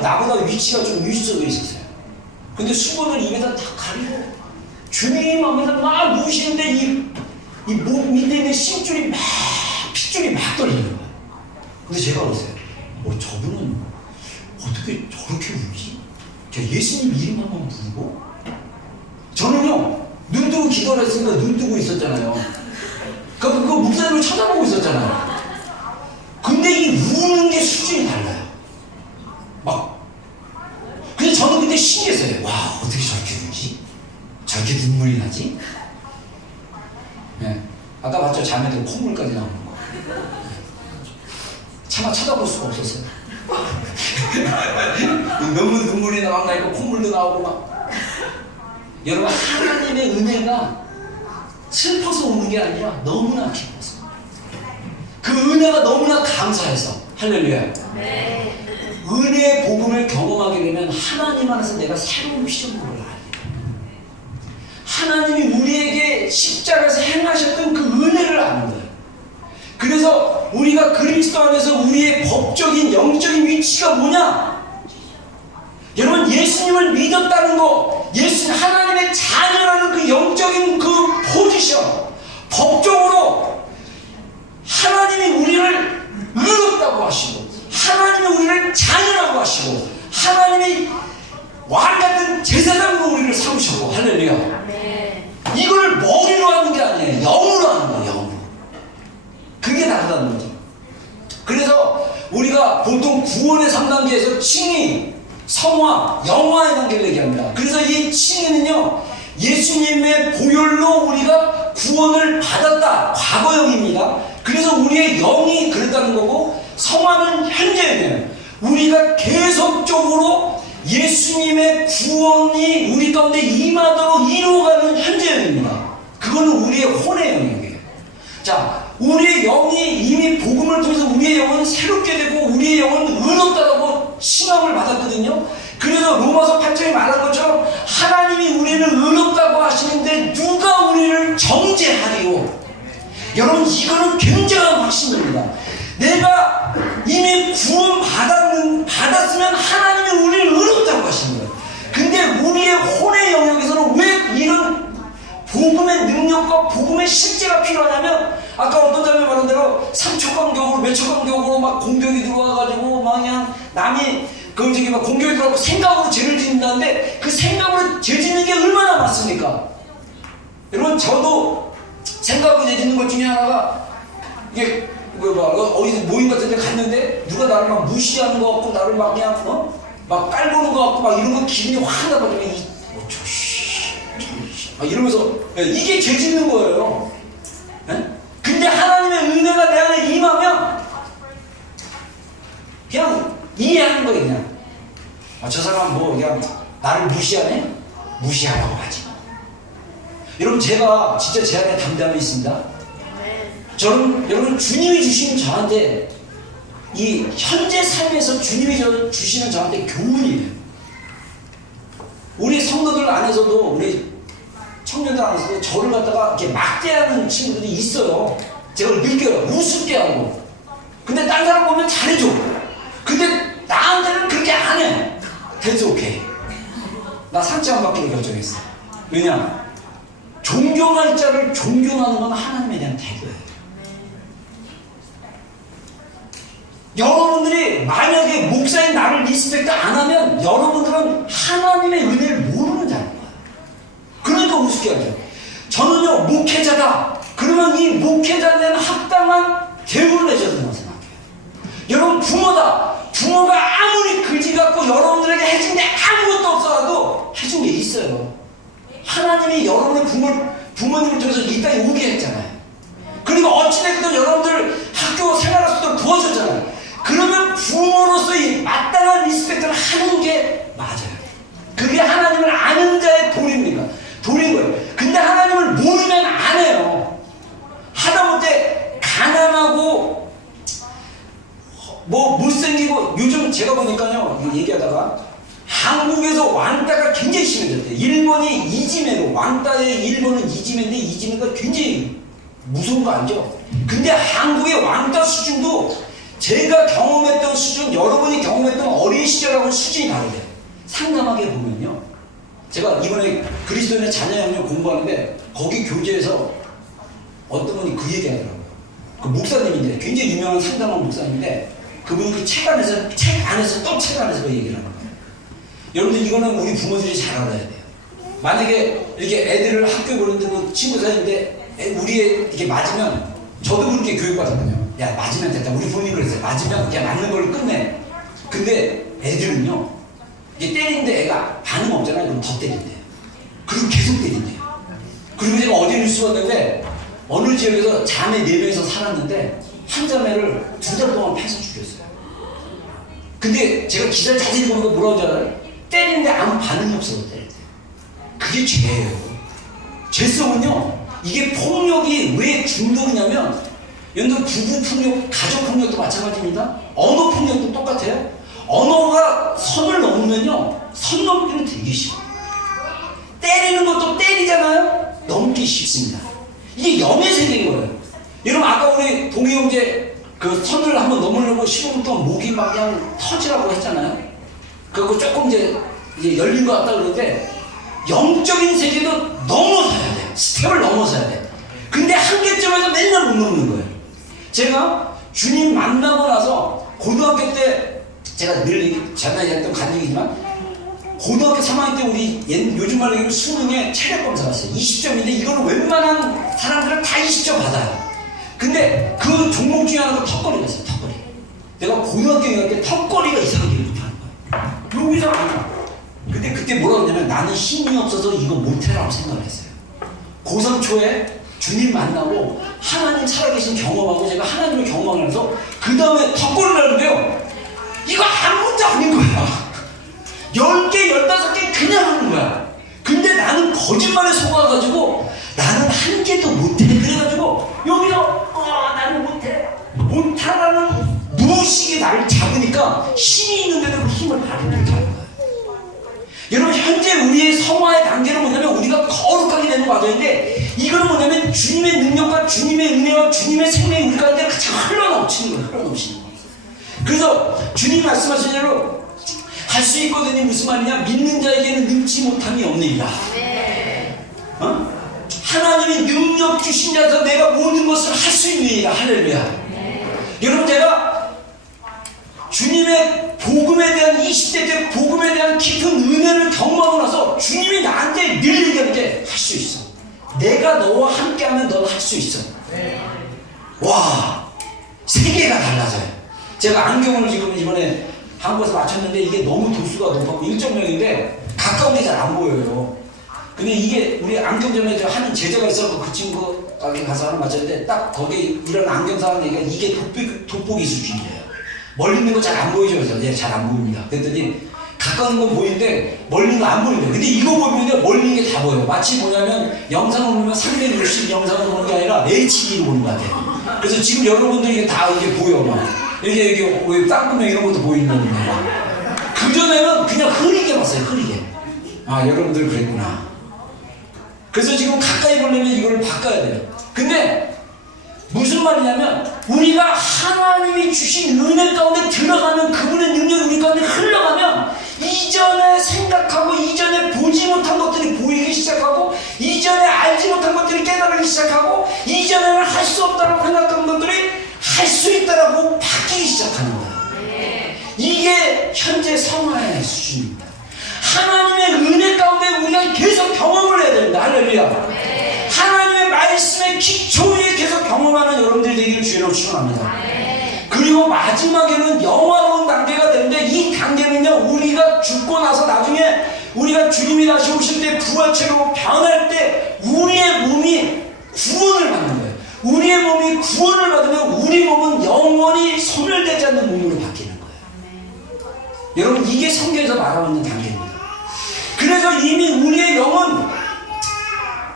나보다 위치가 좀 위쪽에 있었어요. 근데 수건을 입에다 다 가리고 주님 하면서 막 누우시는데 이 몸 밑에 있는 심줄이 막 핏줄이 막 떨리는 거예요. 근데 제가 그랬어요. 저분은 어떻게 저렇게 울지? 제가 예수님 이름 한번 부르고 저는요 눈 뜨고 기도를 했으니까 눈 뜨고 있었잖아요. 그러니까 그 목사님을 쳐다보고 있었잖아요. 근데 이 우는 게 수준이 달라요. 막. 근데 저는 그때 신기했어요. 와, 어떻게 저렇게 울지? 저렇게 눈물이 나지? 네. 아까 봤죠? 자매들 콧물까지 나오는 거. 차마 쳐다볼 수가 없었어요. 너무 눈물이 막 나니까 콧물도 나오고 막. 여러분, 하나님의 은혜가 슬퍼서 우는 게 아니라 너무나 기뻐서. 그 은혜가 너무나 감사해서. 할렐루야. 네. 은혜의 복음을 경험하게 되면 하나님 안에서 내가 새로운 피조물을 알게 돼요. 하나님이 우리에게 십자가에서 행하셨던 그 은혜를 아는 거예요. 그래서 우리가 그리스도 안에서 우리의 법적인 영적인 위치가 뭐냐? 여러분, 예수님을 믿었다는 거, 하나님의 자녀라는 그 영적인 그 포지션, 법적으로 하나님이 우리를 의롭다고 하시고, 하나님이 우리를 자녀라고 하시고, 하나님이 왕같은 제사장으로 우리를 삼으셨고, 할렐루야. 네. 이걸 머리로 하는 게 아니에요. 영으로 하는 거예요, 영으로. 그게 다르다는 거죠. 그래서 우리가 보통 구원의 3단계에서 칭의, 성화, 영화의 단계를 얘기합니다. 그래서 이 칭의는요, 예수님의 보혈로 우리가 구원을 받았다. 과거형입니다. 그래서 우리의 영이 그랬다는 거고, 성화는 현재형이에요. 우리가 계속적으로 예수님의 구원이 우리 가운데 임하도록 이루어가는 현재형입니다. 그거는 우리의 혼의 영역이에요. 자, 우리의 영이 이미 복음을 통해서 우리의 영은 새롭게 되고 우리의 영은 의롭다라고 칭함을 받았거든요. 그래서 로마서 8장에 말한 것처럼 하나님이 우리를 의롭다고 하시는데 누가 우리를 정죄하리요? 여러분, 이거는 굉장한 확신입니다. 내가 이미 구원 받았으면 하나님이 우리를 의롭다고 하시는 거예요. 근데 우리의 혼의 영역에서는 왜 이런 복음의 능력과 복음의 실제가 필요하냐면, 아까 어떤 사람이 말한 대로 3초 간격으로 몇 초 간격으로 막 공격이 들어와가지고 막 그냥 남이 막 공격이 들어가고 생각으로 죄를 짓는다는데, 그 생각으로 죄 짓는 게 얼마나 많습니까? 여러분, 저도 생각으로 죄 짓는 것 중에 하나가, 이게 어디 모임 같은 데 갔는데 누가 나를 막 무시하는 것 같고 나를 막 그냥 막 깔보는 것 같고 막 이런 거 기분이 확 나가지고 이러면서 이게 죄 짓는 거예요. 에? 근데 하나님의 은혜가 내 안에 임하면 그냥 이해하는 거예요. 그냥 저 사람 뭐 그냥 나를 무시하네? 무시하라고 하지. 여러분, 제가 진짜 제 안에 담대함이 있습니다. 저는, 여러분, 주님이 주시는 저한테, 이 현재 삶에서 주님이 주시는 저한테 교훈이에요. 우리 성도들 안에서도, 우리 청년들 안에서도 저를 갖다가 이렇게 막대하는 친구들이 있어요. 제가 느껴요. 우습게 하고. 근데 딴 사람 보면 잘해줘. 근데 나한테는 그렇게 안 해. That's okay. 나 상처 안 받기로 결정했어. 왜냐? 존경할 자를 존경하는 건 하나님에 대한 태도예요. 여러분들이 만약에 목사인 나를 리스펙트 안 하면 여러분들은 하나님의 은혜를 모르는 자인 거예요. 그러니까 우습게 하죠. 저는요, 목회자다. 그러면 이 목회자에 대한 합당한 대우를 내줘야 된다고 생각해요. 여러분, 부모다. 부모가 아무리 그지 같고 여러분들에게 해준 게 아무것도 없어도 해준 게 있어요. 하나님이 여러분의 부모님을 통해서 이 땅에 오게 했잖아요. 그리고 어찌됐든 여러분들 학교 생활할 수 있도록 도와줬잖아요. 그러면 부모로서의 마땅한 리스펙트를 하는 게 맞아요. 그게 하나님을 아는 자의 도리입니다. 도리인 거예요. 근데 하나님을 모르면 안 해요. 하다못해 가난하고 뭐 못생기고, 요즘 제가 보니까요, 얘기하다가 한국에서 왕따가 굉장히 심해졌대요. 일본이 이지메로, 왕따의 일본은 이지메인데 이지메가 굉장히 무서운 거 알죠? 근데 한국의 왕따 수준도 제가 경험했던 수준, 여러분이 경험했던 어린 시절하고는 수준이 다르대요. 상담하게 보면요, 제가 이번에 그리스도인의 자녀형을 공부하는데 거기 교재에서 어떤 분이 그 얘기 하더라고요. 그 목사님인데, 굉장히 유명한 상담한 목사님인데, 그분이 그 책 안에서 또 책 안에서 그 얘기를 하는 거예요. 여러분들, 이거는 우리 부모들이 잘 알아야 돼요. 만약에 이렇게 애들을 학교에 보는데 뭐 친구 사이인데 우리 애 이렇게 맞으면, 저도 그렇게 교육받았거든요. 야, 맞으면 됐다. 우리 부모님 그랬어요. 맞으면 그냥 맞는 걸로 끝내. 근데 애들은요, 이게 때리는데 애가 반응 없잖아요. 그럼 더 때린대요. 그리고 계속 때린대요. 그리고 제가 어제 뉴스 봤는데, 어느 지역에서 자매 4명이서 살았는데 한 자매를 2달 동안 패서 죽였어요. 근데 제가 기사를 자세히 보니까 뭐라고 하지 않아요? 때리는데 아무 반응이 없어서 때릴 때. 그게 죄예요. 죄성은요, 이게 폭력이 왜 중독이냐면, 여러분, 부부 폭력, 가족 폭력도 마찬가지입니다. 언어 폭력도 똑같아요. 언어가 선을 넘으면요, 선 넘기는 되게 쉬워요. 때리는 것도 때리잖아요? 넘기 쉽습니다. 이게 영의 세계인 거예요. 여러분, 아까 우리 동희 형제 그 선을 한번 넘으려고 15분 동안 목이 막 그냥 터지라고 했잖아요. 그리고 조금 이제 열린 것 같다 그러는데, 영적인 세계도 넘어서야 돼요. 스텝을 넘어서야 돼요. 근데 한계점에서 맨날 못 넘는 거예요. 제가 주님 만나고 나서 고등학교 때, 제가 늘 제가 얘기했던 간 얘기지만, 고등학교 3학년 때 우리 요즘 말로 얘기하면 수능에 체력 검사 갔어요. 20점인데 이거는 웬만한 사람들은 다 20점 받아요. 근데 그 종목 중에 하나가 턱걸이가 있어요. 턱걸이. 내가 고등학교 갈 때 턱걸이가 이상하게 못하는 거예요. 여기서 아니야. 근데 그때 뭐라고 했냐면, 나는 힘이 없어서 이거 못해라고 생각을 했어요. 고3 초에 주님 만나고 하나님 살아계신 경험하고 제가 하나님을 경험하면서 그 다음에 턱걸이를 하는데요, 이거 아무것도 아닌 거야. 10개, 15개 그냥 하는 거야. 근데 나는 거짓말에 속아가지고 나는 한 개도 못해. 그래가지고 여기서 나는 못하라는 무의식이 나를 잡으니까 힘이 있는데도 그 힘을 발휘 못하는 거야. 여러분, 현재 우리의 성화의 단계는 뭐냐면, 우리가 거룩하게 되는 과정인데, 이거는 뭐냐면 주님의 능력과 주님의 은혜와 주님의 생명이 우리 가운데 같이 흘러넘치는 거예요. 흘러넘치는 거예요. 그래서 주님 말씀하신 대로 할 수 있거든요. 무슨 말이냐? 믿는 자에게는 능치 못함이 없느니라. 하나님이 능력 주신 자에서 내가 모든 것을 할 수 있느니라. 할렐루야. 여러분, 제가 주님의 복음에 대한 20대 때 복음에 대한 깊은 은혜를 경험하고 나서 주님이 나한테 늘 얘기하는 게, 할 수 있어. 내가 너와 함께하면 너는 할 수 있어. 와, 세계가 달라져요. 제가 안경을 지금 이번에 한국에서 맞췄는데 이게 너무 도수가 높고 1.0인데 가까운 게 잘 안 보여요. 근데 이게 우리 안경점에 하는 제자가 있어서 그 친구 가게 가서 하나 맞췄는데, 딱 거기 이런 안경사는 얘기가 이게 돋보기 수준이에요. 멀리 있는 거 잘 안 보이죠? 그래서 네, 잘 안 보입니다. 그랬더니 가까운 건 보이는데 멀리 있는 거 안 보인다. 근데 이거 보면 멀리 있는 게 다 보여요. 마치 뭐냐면, 영상을 보면 360 영상을 보는 게 아니라 HD로 보는 것 같아요. 그래서 지금 여러분들이 이게 다 이게 보여. 이게 땅구멍 이런 것도 보이는 거예요. 그전에는 그냥 흐리게 봤어요. 흐리게. 아, 여러분들 그랬구나. 그래서 지금 가까이 보려면 이걸 바꿔야 돼요. 근데 무슨 말이냐면, 우리가 하나님이 주신 은혜 가운데 들어가면, 그분의 능력이 우리 가운데 흘러가면, 이전에 생각하고 이전에 보지 못한 것들이 보이기 시작하고, 이전에 알지 못한 것들이 깨달기 시작하고, 이전에는 할 수 없다고 생각한 것들이 할 수 있다라고 바뀌기 시작하는 거예요. 이게 현재 성화의 수준입니다. 하나님의 은혜 가운데 우리가 계속 경험을 해야 됩니다. 할렐루야. 하나님의 말씀의 기초 위에 계속 경험하는 여러분들이 되기를 주의로 축원합니다. 그리고 마지막에는 영화로운 단계가 되는데, 이 단계는요, 우리가 죽고 나서 나중에 우리가 주님이 다시 오실 때 부활체로 변할 때 우리의 몸이 구원을 받는 거예요. 우리의 몸이 구원을 받으면 우리 몸은 영원히 소멸되지 않는 몸으로 바뀌는 거예요. 여러분, 이게 성경에서 말하고 있는 단계입니다. 그래서 이미 우리의 영은,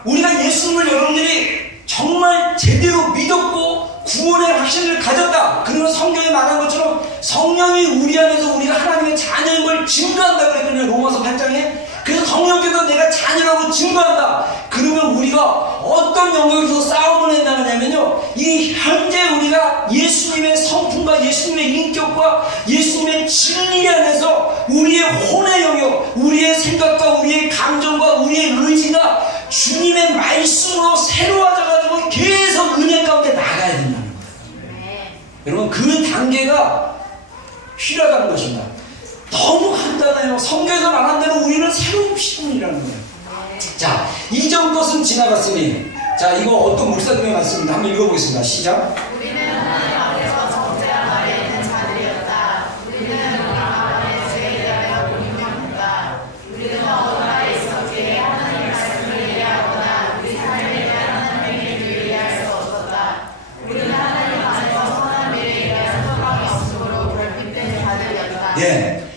우리가 예수님을 여러분들이 정말 제대로 믿었고 구원의 확신을 가졌다. 그러면 성경에 말한 것처럼 성령이 우리 안에서 우리가 하나님의 자녀인 걸 증거한다고 그랬거든요. 로마서 8장에 그래서 성령께서 내가 자녀라고 증거한다. 그러면 우리가 어떤 영역에서 싸움을 했냐면요, 이 현재 우리가 예수님의 성품과 예수님의 인격과 예수님의 진리 안에서 우리의 혼의 영역, 우리의 생각과 우리의 감정과 우리의 의지가 주님의 말씀으로 새로워져가지고 계속 은혜 가운데 나가야 된다는 거예요. 여러분, 그 단계가 필요하다는 것입니다. 너무 간단해요. 성경에서 말한 대로 우리는 새로운 피조물이라는 거예요. 자, 이전 것은 지나갔으니, 자, 이거 어떤 목사님의 말씀입니다. 한번 읽어보겠습니다. 시작. 우리는 하나님 앞에서 정죄한 아래 있는 자들이었다. 우리는 우리 가만의 죄에 대하여 공명한다. 우리는 어둠에 있었기에 하나님의 말씀을 이해하거나 우리 삶에 대한 하나님의 비밀을 이해할 수 없었다. 우리는 하나님 안에서 선한 미래에 대한 소망이 없으므로 결핍된 자들이었다. 예.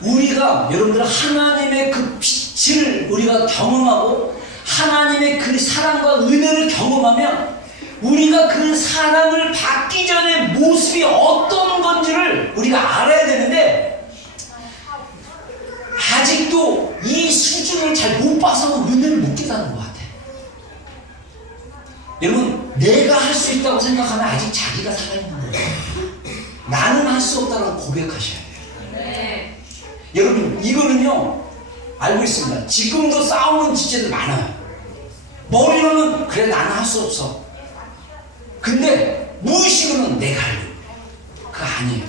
우리가, 여러분들, 하나님의 그 빛을 우리가 경험하고 하나님의 그 사랑과 은혜를 경험하면 우리가 그 사랑을 받기 전에 모습이 어떤 건지를 우리가 알아야 되는데, 아직도 이 수준을 잘 못 봐서 은혜를 못 깨닫는 것 같아요. 여러분, 내가 할 수 있다고 생각하면 아직 자기가 살아있는 거예요. 나는 할 수 없다고 고백하셔야 돼요. 여러분, 이거는요, 알고 있습니다. 지금도 싸우는 지체들 많아요. 머리로는 그래, 나는 할 수 없어. 근데 무의식으로는 내가 하려고. 그거 아니에요.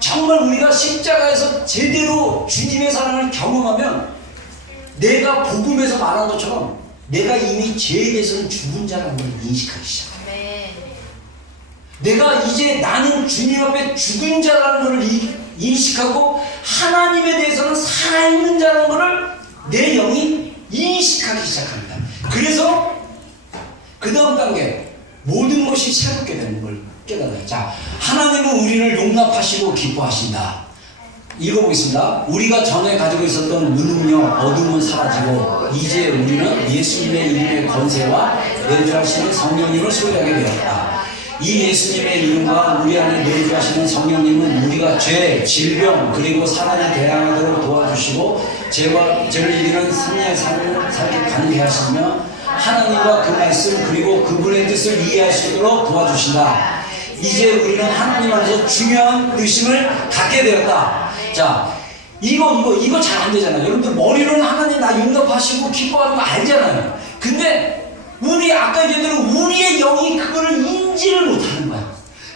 정말 우리가 십자가에서 제대로 주님의 사랑을 경험하면 내가 복음에서 말한 것처럼 내가 이미 죄에 대해서는 죽은 자라는 걸 인식하기 시작해요. 내가 이제 나는 주님 앞에 죽은 자라는 걸 인식하고 하나님에 대해서는 살아있는 자라는 것을 내 영이 인식하기 시작합니다. 그래서 그 다음 단계, 모든 것이 새롭게 되는 걸 깨달아요. 자, 하나님은 우리를 용납하시고 기뻐하신다. 읽어보겠습니다. 우리가 전에 가지고 있었던 무능력, 어둠은 사라지고 이제 우리는 예수님의 이름의 권세와 내주하시는 성령님을 소유하게 되었다. 이 예수님의 이름과 우리 안에 내주하시는 성령님은 우리가 죄, 질병, 그리고 사단에 대항하도록 도와주시고 죄를 이기는 승리의 삶을 살게 가능케 하시며 하나님과 그 말씀 그리고 그분의 뜻을 이해할 수 있도록 도와주신다. 이제 우리는 하나님 안에서 중요한 의심을 갖게 되었다. 자, 이거 잘 안 되잖아요. 여러분들 머리로는 하나님 나 용납하시고 기뻐하는 거 알잖아요. 근데 우리 아까 얘기한 대로 우리의 영이 그거를 인지를 못하는 거야.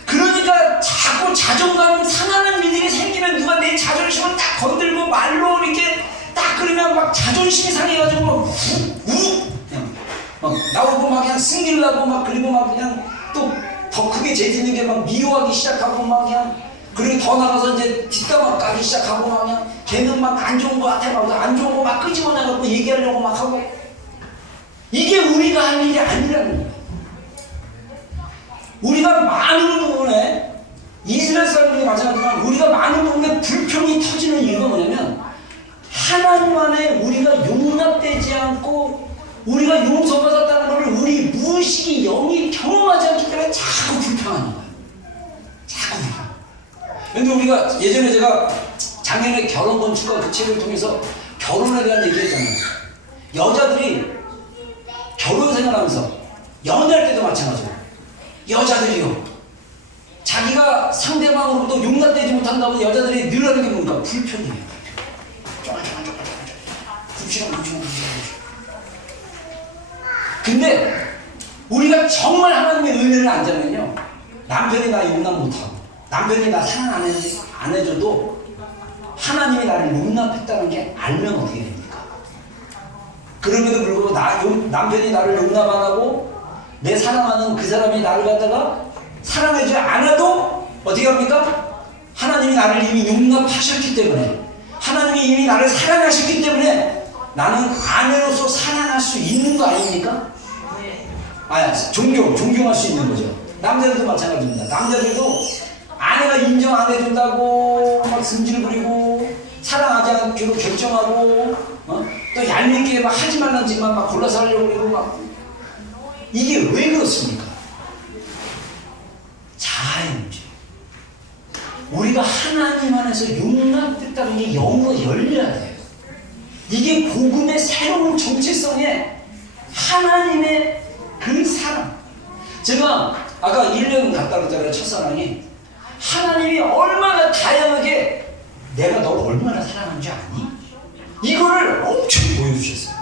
그러니까 자꾸 자존감 상하는 일들이 생기면 누가 내 자존심을 딱 건들고 말로 이렇게 딱 그러면 막 자존심이 상해가지고 막 나오고 막 그냥 승질나고 막 그리고 막 그냥 또 더 크게 죄짓는 게 막 미워하기 시작하고 막 그냥 그리고 더 나가서 이제 뒷담화 까기 시작하고 막 그냥 걔는 막 안 좋은 거 같아 막 안 좋은 거 막 끄집어내갖고 얘기하려고 막 하고 이게 우리가 할 일이 아니라는 거예요. 우리가 많은 부분에 이스라엘 사람들이 마찬가지지만 우리가 많은 부분에 불평이 터지는 이유가 뭐냐면 하나님 안에 우리가 용납되지 않고 우리가 용서받았다는 것을 우리 무의식이 영이 경험하지 않기 때문에 자꾸 불평하는 거예요. 자꾸 불평. 그런데 우리가 예전에 제가 작년에 결혼 건축가 그 책을 통해서 결혼에 대한 얘기했잖아요. 여자들이 결혼 생활하면서 연애할 때도 마찬가지고 여자들이요, 자기가 상대방으로부터 용납되지 못한다고 여자들이 늘 하는 게 뭡니까? 불평이에요. 불평. 근데 우리가 정말 하나님의 은혜를 안자면요, 남편이 나 용납 못하고 남편이 나 사랑 안 해줘도 하나님이 나를 용납했다는 게 알면 어떻게 됩니까? 그럼에도 불구하고 남편이 나를 용납 안 하고 내 사랑하는 그 사람이 나를 갖다가 사랑해주지 않아도 어떻게 합니까? 하나님이 나를 이미 용납하셨기 때문에, 하나님이 이미 나를 사랑하셨기 때문에 나는 아내로서 사랑할 수 있는 거 아닙니까? 존경할 수 있는 거죠. 남자들도 마찬가지입니다. 남자들도 아내가 인정 안 해준다고 막 승질 부리고 사랑하지 않기로 결정하고 또 얄밉게 막 하지 말라는 짓만 막 골라서 하려고 그러고 막, 이게 왜 그렇습니까? 자아의 문제. 우리가 하나님 안에서 용납됐다는 게 영으로 열려야 돼요. 이게 복음의 새로운 정체성에 하나님의 그 사랑. 제가 아까 1년 갔다 그랬잖아요. 첫사랑이. 하나님이 얼마나 다양하게 내가 널 얼마나 사랑하는 줄 아니? 이거를 엄청 보여주셨어요.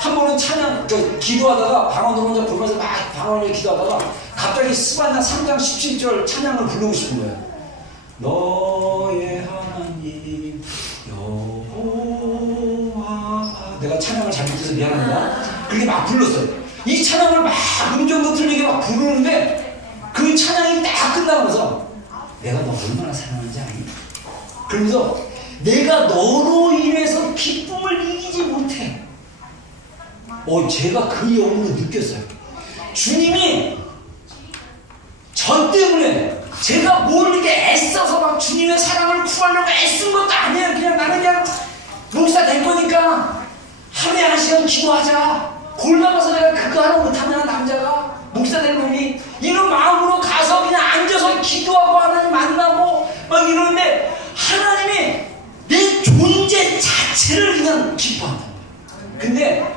한 번은 찬양, 기도하다가 방언으로 혼자 부르면서 막 방언을 기도하다가 갑자기 스바냐 3장 17절 찬양을 부르고 싶은 거예요. 너의 하나님 여호와. 내가 찬양을 잘못해서 미안합니다. 그렇게 막 불렀어요. 이 찬양을 막 음정도 틀리게 막 부르는데 그 찬양이 딱 끝나면서 내가 너 얼마나 사랑하는지 아니? 그러면서 내가 너로 인해서 기쁨을 이기지 못해. 제가 그 영으로 느꼈어요. 주님이 저 때문에 제가 뭘 이렇게 애써서 막 주님의 사랑을 구하려고 애쓴 것도 아니에요. 그냥 나는 그냥 목사 될 거니까 하루에 1시간 기도하자. 골라가서 내가 그거 하나 못하면 남자가 목사 될 놈이 이런 마음으로 가서 그냥 앉아서 기도하고 하나님 만나고 막 이러는데 하나님이 내 존재 자체를 그냥 기뻐한다. 근데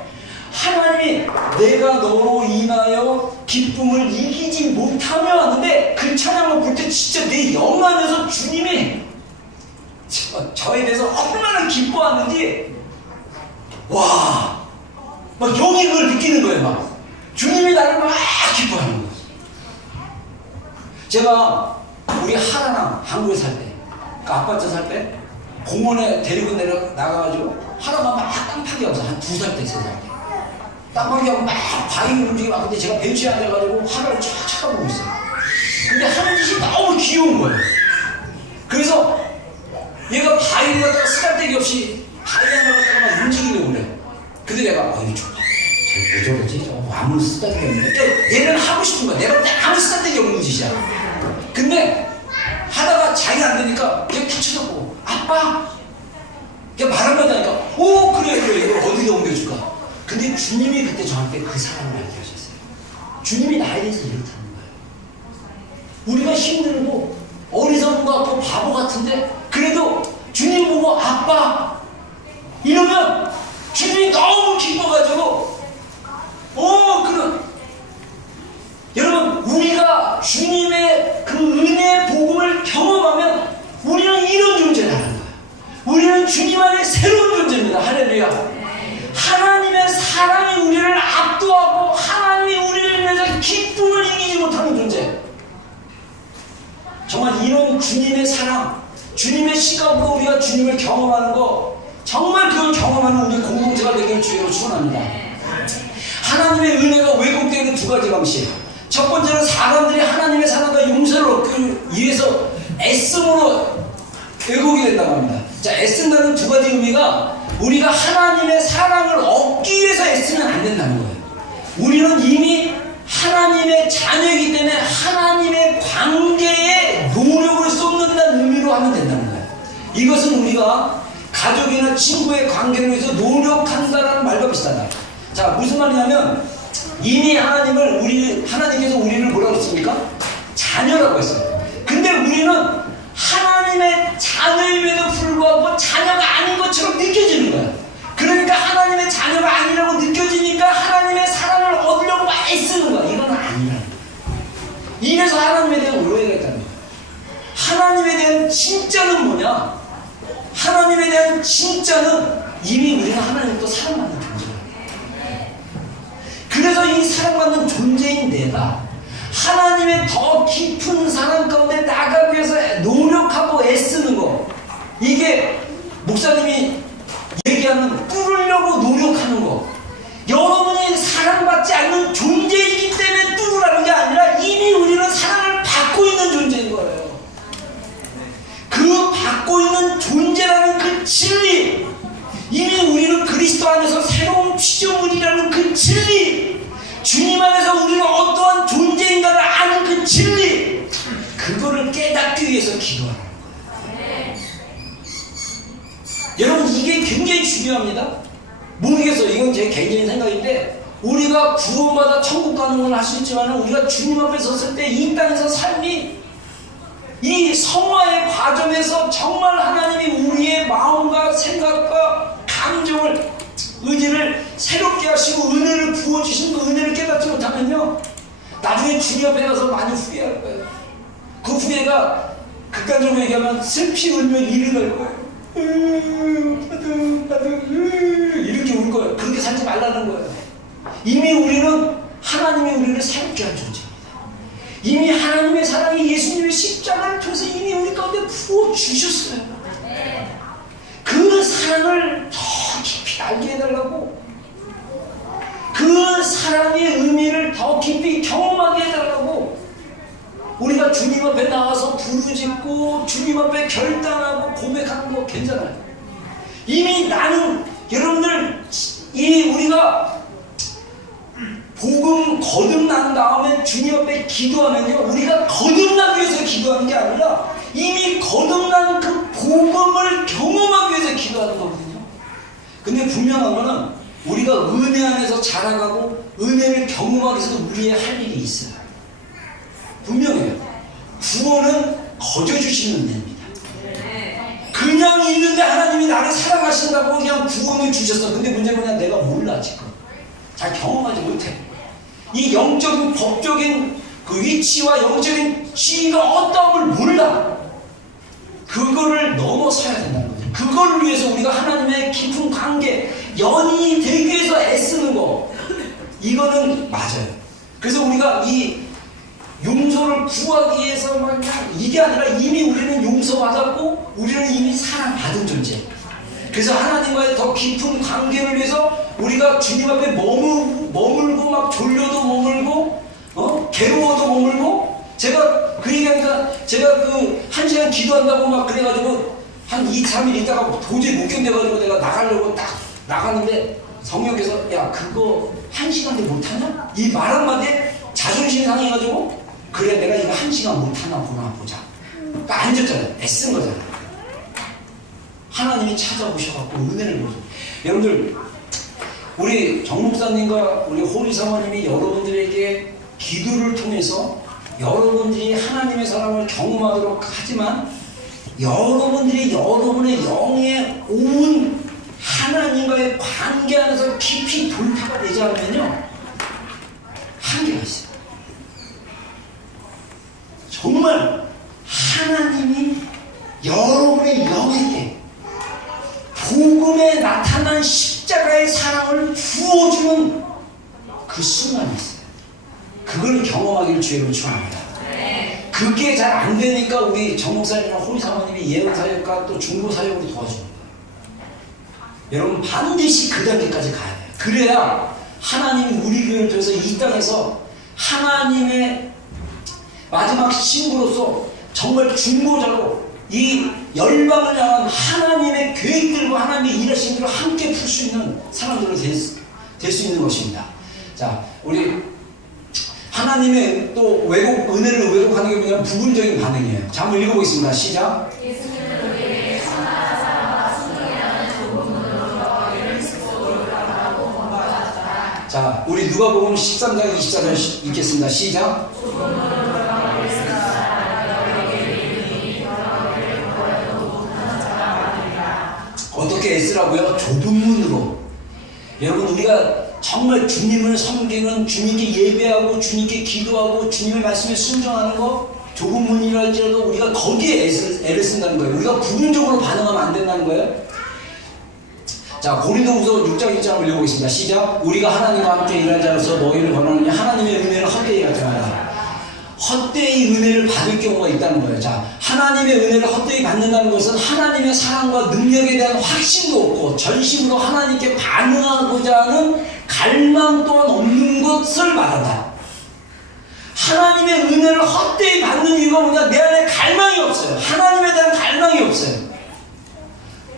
하나님이 내가 너로 인하여 기쁨을 이기지 못하며 하는데 그 찬양을 볼 때 진짜 내 영 안에서 주님이 저에 대해서 얼마나 기뻐하는지 와 막 영이 그걸 느끼는 거예요. 막 주님이 나를 막 기뻐하는 거예요. 제가 우리 하나랑 한국에 살 때 그 아파트 살 때 공원에 데리고 나가가지고 하나가 막 땅 파기 하면서 한 2살 때 3살 때 땅 파기 하고 막 바위 움직이고 막 근데 제가 벤치에 앉아가지고 하나를 쫙 쳐다보고 있어요. 근데 하는 짓이 너무 귀여운 거예요. 그래서 얘가 바위를 갖다가 쓰잘데기 없이 바위 하나 갖다가 막 움직이려고 그래. 근데 내가 이거 좀 왜 저러지? 아무 쓰잘데기 없는데 그러니까 얘는 하고 싶은 거야. 내가 아무 쓰잘데기 없는 짓이야. 근데 하다가 자기가 안 되니까 얘 탁 쳐다보고 아빠 걔 말 한마디 하니까 오 그래 이거 어디다 옮겨줄까. 근데 주님이 그때 저한테 그 사랑을 알게 하셨어요. 주님이 나에 대해서 이렇다는 거예요. 우리가 힘들고 어리석은 것 같고 바보 같은데 그래도 주님 보고 아빠 이러면 주님이 너무 기뻐가지고 여러분 우리가 주님의 그 은혜의 복음을 경험하면 우리는 이런 존재라는 거예요. 우리는 주님 안에 새로운 존재입니다. 할렐루야. 하나님의 사랑이 우리를 압도하고 하나님이 우리를 위해서 기쁨을 이기지 못하는 존재. 정말 이런 주님의 사랑, 주님의 시각으로 우리가 주님을 경험하는 거 정말 그걸 경험하는 우리 공동체가 되기를 주의로 축원합니다. 하나님의 은혜가 왜곡되는 2가지 방식. 첫 번째는 사람들이 하나님의 사랑과 용서를 얻기 위해서 애씀으로 왜곡이 된다고 합니다. 자, 애쓴다는 2가지 의미가 우리가 하나님의 사랑을 얻기 위해서 애쓰면 안 된다는 거예요. 우리는 이미 하나님의 자녀이기 때문에 하나님의 관계에 노력을 쏟는다는 의미로 하면 된다는 거예요. 이것은 우리가 가족이나 친구의 관계를 위해서 노력한다는 말과 비슷하다. 자, 무슨 말이냐면 이미 하나님께서 우리를 뭐라고 했습니까? 자녀라고 했어요. 근데 우리는 하나님의 자녀임에도 불구하고 자녀가 아닌 것처럼 느껴지는 거야. 그러니까 하나님의 자녀가 아니라고 느껴지니까 하나님의 사랑을 얻으려고 막 애쓰는 거야. 이건 아니라는 거야. 이래서 하나님에 대한 오해가 있다는 거야. 하나님에 대한 진짜는 뭐냐? 하나님에 대한 진짜는 이미 우리는 하나님부터 사랑받는 존재야. 그래서 이 사랑받는 존재인 내가 하나님의 더 깊은 사랑 가운데 나가기 위해서 노력하고 애쓰는 거, 이게 목사님이 얘기하는 뚫으려고 노력하는 거. 여러분이 사랑받지 않는 존재이기 때문에 뚫으라는 게 아니라 이미 우리는 사랑을 받고 있는 존재인 거예요. 그 받고 있는 존재라는 그 진리, 이미 우리는 그리스도 안에서 새로운 피조물이라는 그 진리, 주님 안에서 우리가 어떠한 존재인가를 아는 그 진리, 그거를 깨닫기 위해서 기도하는 거예요. 여러분, 이게 굉장히 중요합니다. 모르겠어요. 이건 제 개인적인 생각인데, 우리가 구원받아 천국 가는 건 할 수 있지만 우리가 주님 앞에 섰을 때 이 땅에서 삶이, 이 성화의 과정에서 정말 하나님이 우리의 마음과 생각과 감정, 심정을 의지를 새롭게 하시고 은혜를 부어주신 그 은혜를 깨닫지 못하면요 나중에 주님 앞에 가서 많이 후회할 거예요. 그 후회가 극단적으로 얘기하면 슬피 울며 이를 갈 거예요. 이렇게 울 거예요. 그렇게 살지 말라는 거예요. 이미 우리는 하나님이 우리를 새롭게 한 존재입니다. 이미 하나님의 사랑이 예수님의 십자가를 통해서 이미 우리 가운데 부어주셨어요. 그 사랑을 더 깊이 알게 해달라고, 그 사랑의 의미를 더 깊이 경험하게 해달라고 우리가 주님 앞에 나와서 부르짖고 주님 앞에 결단하고 고백하는 거 괜찮아요. 이미 나는 여러분들 우리가 복음 거듭난 다음에 주님 앞에 기도하면요 우리가 거듭나기 위해서 기도하는 게 아니라 이미 거듭난 그 복음을 경험하기 위해서 기도하는 거거든요. 근데 분명한 거는 우리가 은혜 안에서 자라가고 은혜를 경험하기 위해서 우리의 할 일이 있어요. 분명해요. 구원은 거저 주시는 은혜입니다. 그냥 있는데 하나님이 나를 사랑하신다고 그냥 구원을 주셨어. 근데 문제는 그냥 내가 몰라 지금. 잘 경험하지 못해. 이 영적인 법적인 그 위치와 영적인 지위가 어떠함을 몰라. 그거를 넘어서야 된다는 거죠. 그걸 위해서 우리가 하나님의 깊은 관계, 연인이 되기 위해서 애쓰는 거, 이거는 맞아요. 그래서 우리가 이 용서를 구하기 위해서만 이게 아니라 이미 우리는 용서받았고 우리는 이미 사랑받은 존재. 그래서 하나님과의 더 깊은 관계를 위해서 우리가 주님 앞에 머물고 막 졸려도 머물고 괴로워도 머물고, 제가 그 얘기하니까 제가 그 1시간 기도한다고 막 그래가지고 한 2, 3일 있다가 도저히 못 견뎌가지고 내가 나가려고 딱 나가는데 성령께서 야 그거 1시간도 못하냐? 이 말 한마디에 자존심 상해가지고 그래 내가 이거 1시간 못하나 보자. 그러니까 앉았잖아요. 애쓴 거잖아요. 하나님이 찾아오셔갖고 은혜를 보죠. 여러분들 우리 정 목사님과 우리 호리 사모님이 여러분들에게 기도를 통해서 여러분들이 하나님의 사랑을 경험하도록 하지만 여러분들이 여러분의 영에 온 하나님과의 관계 안에서 깊이 돌파가 되지 않으면요 한계가 있어요. 정말 하나님이 여러분의 영에게 복음에 나타난 십자가의 사랑을 부어주는 그 순간이 있어요. 그걸 경험하기를 주의로 축원합니다. 그게 잘 안 되니까 우리 정 목사님이나 호리 사모님이 예언 사역과 또 중보 사역으로 도와줍니다. 여러분 반드시 그 단계까지 가야 돼요. 그래야 하나님이 우리 교회를 통해서 이 땅에서 하나님의 마지막 신부로서 정말 중보자로 이 열방을 향한 하나님의 계획들과 하나님의 일하신 일을 함께 풀 수 있는 사람들로 될 수 있는 것입니다. 자, 우리 하나님의 또 은혜를 왜곡하는 게 뭐냐면 부분적인 반응이에요. 자, 한번 읽어보겠습니다. 시작. 예수님은 우리에게 선한 사랑과 순종이라는 좁은 문으로 이를 짚고 올라가라고 권고하셨다. 자, 우리 누가복음 13장 24절 읽겠습니다. 시작. 어떻게 애쓰라고요? 좁은 문으로. 여러분 우리가 정말 주님을 섬기는, 주님께 예배하고 주님께 기도하고 주님의 말씀에 순종하는 거 좁은 문이라 할지라도 우리가 거기에 애를 쓴다는 거예요. 우리가 부분적으로 반응하면 안 된다는 거예요. 자, 고린도후서 6장 1절 한번 읽어보겠습니다. 시작. 우리가 하나님과 함께 일할 자로서 너희를 권하느니 하나님의 은혜를 헛되이 하지 말라. 헛되이 은혜를 받을 경우가 있다는 거예요. 자, 하나님의 은혜를 헛되이 받는다는 것은 하나님의 사랑과 능력에 대한 확신도 없고 전심으로 하나님께 반응하고자 하는 갈망 또한 없는 것을 말한다. 하나님의 은혜를 헛되이 받는 이유가 뭐냐? 내 안에 갈망이 없어요. 하나님에 대한 갈망이 없어요.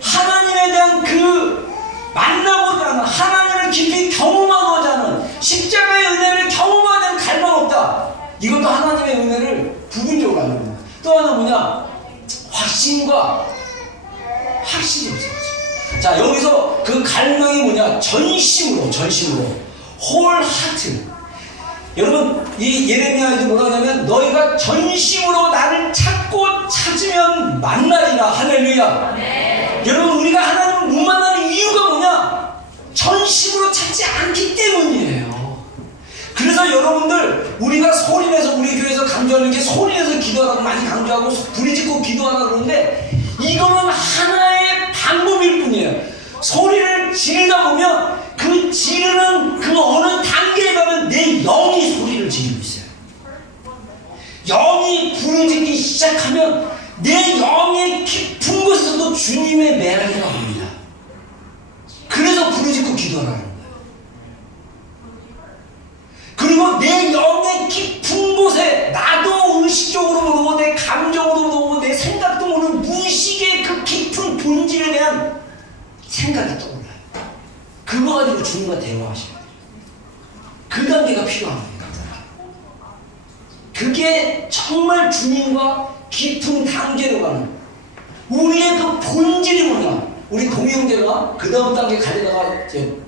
하나님에 대한 그 만나고자 하는, 하나님을 깊이 경험하고자 하는, 십자가의 은혜를 경험하고자 하는 갈망 없다. 이것도 하나님의 은혜를 부분적으로 알는 거예요. 또 하나 뭐냐? 확신과 확신이 없어요. 자, 여기서 그 갈망이 뭐냐? 전심으로 whole heart. 여러분 이 예레미야에도 뭐라 하냐면 너희가 전심으로 나를 찾고 찾으면 만나리라. 할렐루야. 네. 여러분 우리가 하나님을 못 만나는 이유가 뭐냐? 전심으로 찾지 않기 때문이에요. 그래서 여러분들 우리가 소리내서 우리 교회에서 강조하는 게 소리내서 기도하라고 많이 강조하고 부르짖고 기도하라고 그러는데 이거는 하나의 방법일 뿐이에요. 소리를 지르다 보면 그 지르는 그 어느 단계에 가면 내 영이 소리를 지르고 있어요. 영이 부르짖기 시작하면 내 영의 깊은 곳에서도 주님의 메아리가 옵니다. 그래서 부르짖고 기도하라는 거예요. 그리고 내 영의 깊은 곳에 나도 의식적으로 모르고 내 감정으로 모르고 내 생각도 모르는 무의식의 그 깊은 본질에 대한 생각이 떠올라요. 그거 가지고 주님과 대화하셔야 돼요. 그 단계가 필요한 거예요. 그게 정말 주님과 깊은 단계로 가는 우리의 그 본질이 뭐냐. 우리 동영대가 그 다음 단계 가려다가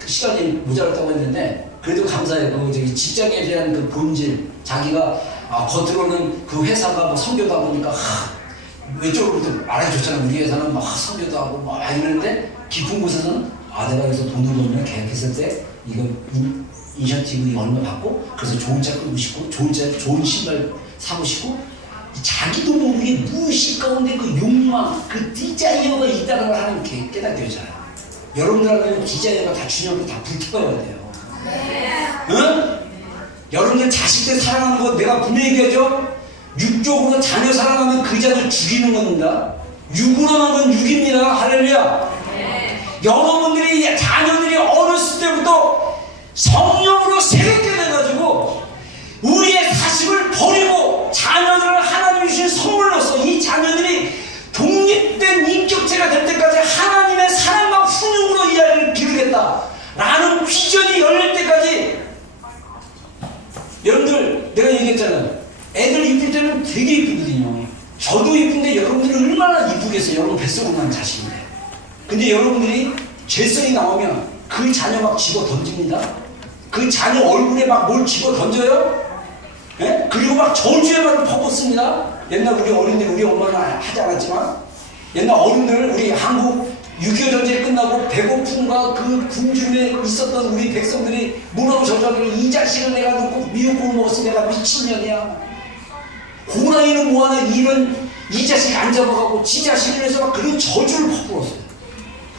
시간이 모자랐다고 했는데 그래도 감사해요. 그 직장에 대한 그 본질, 자기가 겉으로는 그 회사가 뭐 선교다 보니까 왼쪽으로부터 말해줬잖아. 우리 회사는 막 선교도 하고 막 이러는데 깊은 곳에서는 내가 여기서 돈을 벌면 계약했을 때 이거 인센티브 얼마 받고 그래서 좋은 차 끌고 싶고 좋은 신발 사고 싶고 자기도 모르게 무의식 가운데 그 욕망, 그 디자이어가 있다는 걸 하는 게 깨닫게 되잖아요. 여러분들한테는 디자이어가 다 주님으로 다 불태워야 돼요. 응? 여러분들 자식들 사랑하는 거 내가 분명히 얘기하죠. 육적으로 자녀 사랑하면 그 자녀를 죽이는 겁니다. 육으로만 건 육입니다. 할렐루야. 여러분들이 자녀들이 어렸을 때부터 성령으로 새롭게 돼가지고 우리의 사심을 버리고 자녀들을 하나님이 주신 선물로서 이 자녀들이 독립된 인격체가 될 때까지 하나님의 사랑과 훈육으로 이 아이를 기르겠다라는 비전이 열릴 때까지. 여러분들 내가 얘기했잖아요. 애들 이쁠 때는 되게 이쁘거든요. 저도 이쁜데 여러분들은 얼마나 이쁘겠어요. 여러분 뱃속으로만 자신인데. 근데 여러분들이 죄성이 나오면 그 자녀 막 집어 던집니다. 그 자녀 얼굴에 막 뭘 집어 던져요. 예? 그리고 막 저주의 말을 퍼붓습니다. 옛날 우리 어린이들 우리 엄마는 하지 않았지만 옛날 어른들 우리 한국 6.25 전쟁이 끝나고 배고픔과 그 굶주림에 있었던 우리 백성들이 뭐라고 저주하기를 이 자식을 내가 놓고 미역국을 먹었으니 내가 미친년이야. 호랑이는 뭐하나 이런 이 자식 안 잡아가고 지 자식을 해서 막 그런 저주를 퍼부었어요.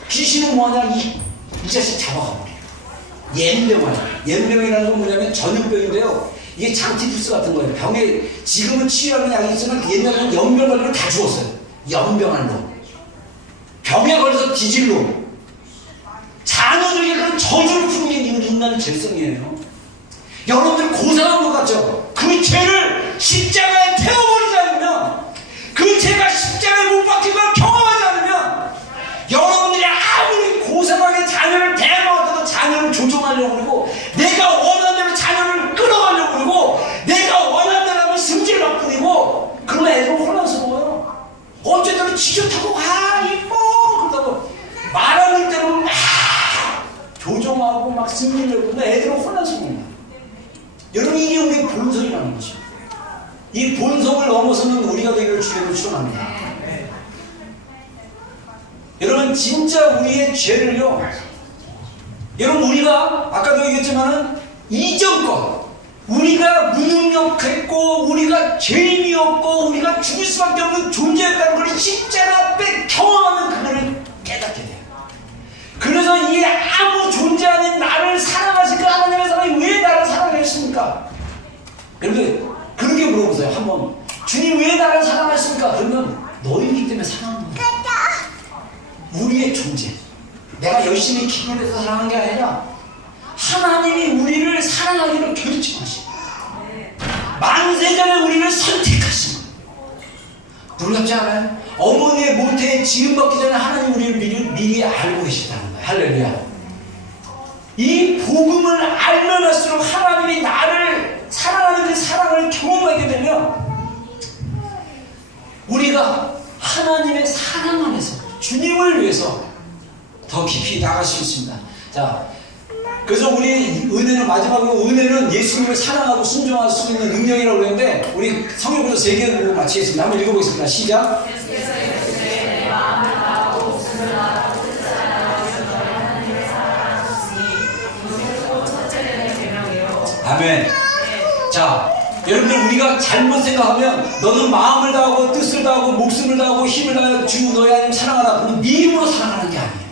귀신은 뭐하냐 이 자식 잡아가버려. 옌병이라는 건 뭐냐면 전염병인데요. 이게 장티푸스 같은 거예요. 병에 지금은 치유하는 약이 있으면 옛날에는 연병 걸리면 다 죽었어요. 연병알로. 병에 걸려서 기질로. 자녀들에게 그런 저주를 푸는 게 인간의 죄성이에요. 여러분들 고상한 것 같죠? 그 죄를 십자가에 태워버리지 않으면, 그 죄가 십자가에 못 박힌 걸 경험하지 않으면 여러분들이 아무리 고상하게 자녀를 대모하더라도 자녀를 조종하려고 그러고 내가 원하는 대로 자녀를 끌어가려고 그러고 내가 원하는 대로 하면 승질 막 부리고 그러면 애들은 혼란스러워요. 어쨌든 지긋하고 이뻐 그러다고 말하는 대로 막 조종하고 막 승질내고 그러면 애들은 혼란스러워요. 여러분 이게 우리의 본성이라는 것이죠. 이 본성을 넘어서는 우리가 되기를 주님을 축원합니다. 여러분 진짜 우리의 죄를요, 여러분 우리가 아까도 얘기했지만은 이전껏 우리가 무능력했고 우리가 죄인이었고 우리가 죽을 수밖에 없는 존재였다는 걸 십자가 앞에 경험하면 그거를 깨닫게 돼요. 그래서 이 아무 존재 아닌 나를 사랑하신 그 하나님의 사랑이 왜 나를 사랑하십니까? 여러분 그렇게 물어보세요. 한번 주님 왜 나를 사랑하십니까? 그러면 너희이기 때문에 사랑하는 거예요. 우리의 존재, 내가 열심히 기도를 해서 사랑한 게 아니라 하나님이 우리를 사랑하기로 결정하신 거예요. 만세전에 우리를 선택하신 거예요. 놀랍지 않아요? 어머니의 모태에 지음받기 전에 하나님 우리를 미리 알고 계시다는 거예요. 할렐루야. 이 복음을 알면 할수록 하나님이 나를 사랑하는 그 사랑을 경험하게 되면 우리가 하나님의 사랑 안에서 주님을 위해서 더 깊이 나갈 수 있습니다. 자, 그래서 우리 은혜는 마지막으로 은혜는 예수님을 사랑하고 순종할 수 있는 능력이라고 그랬는데 우리 성경부터 3개를 보고 마치겠습니다. 한번 읽어보겠습니다. 시작. 아멘. 자, 여러분들 우리가 잘못 생각하면 너는 마음을 다하고 뜻을 다하고 목숨을 다하고 힘을 다하여 주 너의 하나님 사랑하라. 그건 네 힘으로 사랑하는 게 아니에요.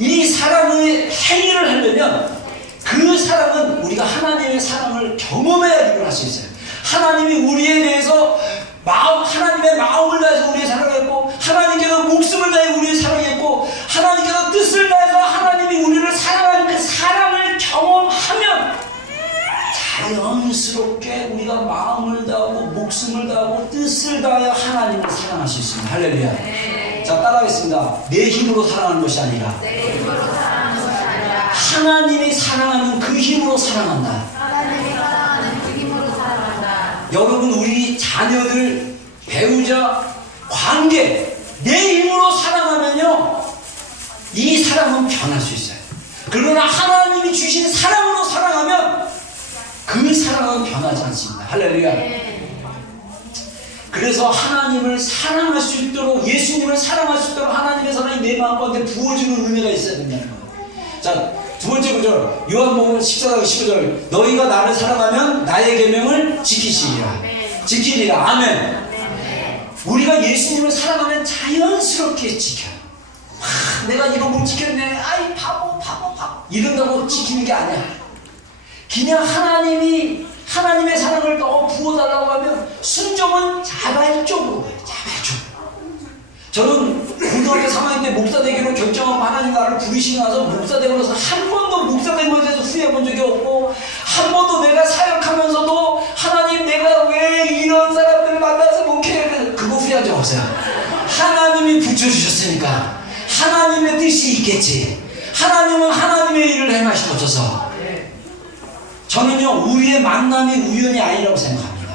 이 사랑의 행위를 하려면 그 사랑은 우리가 하나님의 사랑을 경험해야 일어날 수 있어요. 하나님이 우리에 대해서 하나님의 마음을 다해서 우리를 사랑했고, 하나님께서 목숨을 다해 우리를 사랑했고, 하나님께서 뜻을 다해서 하나님이 우리를 사랑하는 그 사랑을 경험하면 자연스럽게 우리가 마음을 다하고 목숨을 다하고 뜻을 다하여 하나님을 사랑할 수 있습니다. 할렐루야. 자, 따라하겠습니다. 내 힘으로 사랑하는 것이 아니라 내 힘으로 사랑하는 것이 아니라 하나님이 사랑하는 그 힘으로 사랑한다. 하나님이 사랑하는 그 힘으로 사랑한다. 여러분, 우리 자녀들, 배우자, 관계 내 힘으로 사랑하면요 이 사랑은 변할 수 있어요. 그러나 하나님이 주신 사랑으로 사랑하면 그 사랑은 변하지 않습니다. 할렐루야. 그래서 하나님을 사랑할 수 있도록, 예수님을 사랑할 수 있도록 하나님의 사랑이 내 마음 가운데 부어주는 은혜가 있어야 된다는 거예요. 자, 두 번째 구절, 요한복음 14장 15절, 너희가 나를 사랑하면 나의 계명을 지키시리라. 지키리라. 아멘. 우리가 예수님을 사랑하면 자연스럽게 지켜요. 내가 이거 못 지켰네, 아이 바보 이런다고 지키는 게 아니야. 그냥 하나님의 사랑을 더 부어달라고 하면 순종은 자발적으로 해요. 저는 고등학교 3학년 때 목사 되기로 결정하고 하나님 나를 부르시고 나서 목사 되고 나서 한 번도 목사 된 것에 대해서 후회해 본 적이 없고, 한 번도 내가 사역하면서도 하나님 내가 왜 이런 사람들을 만나서 목회해, 그거 후회한 적 없어요. 하나님이 붙여주셨으니까 하나님의 뜻이 있겠지. 하나님은 하나님의 일을 행하시옵소서. 저는요 우리의 만남이 우연이 아니라고 생각합니다.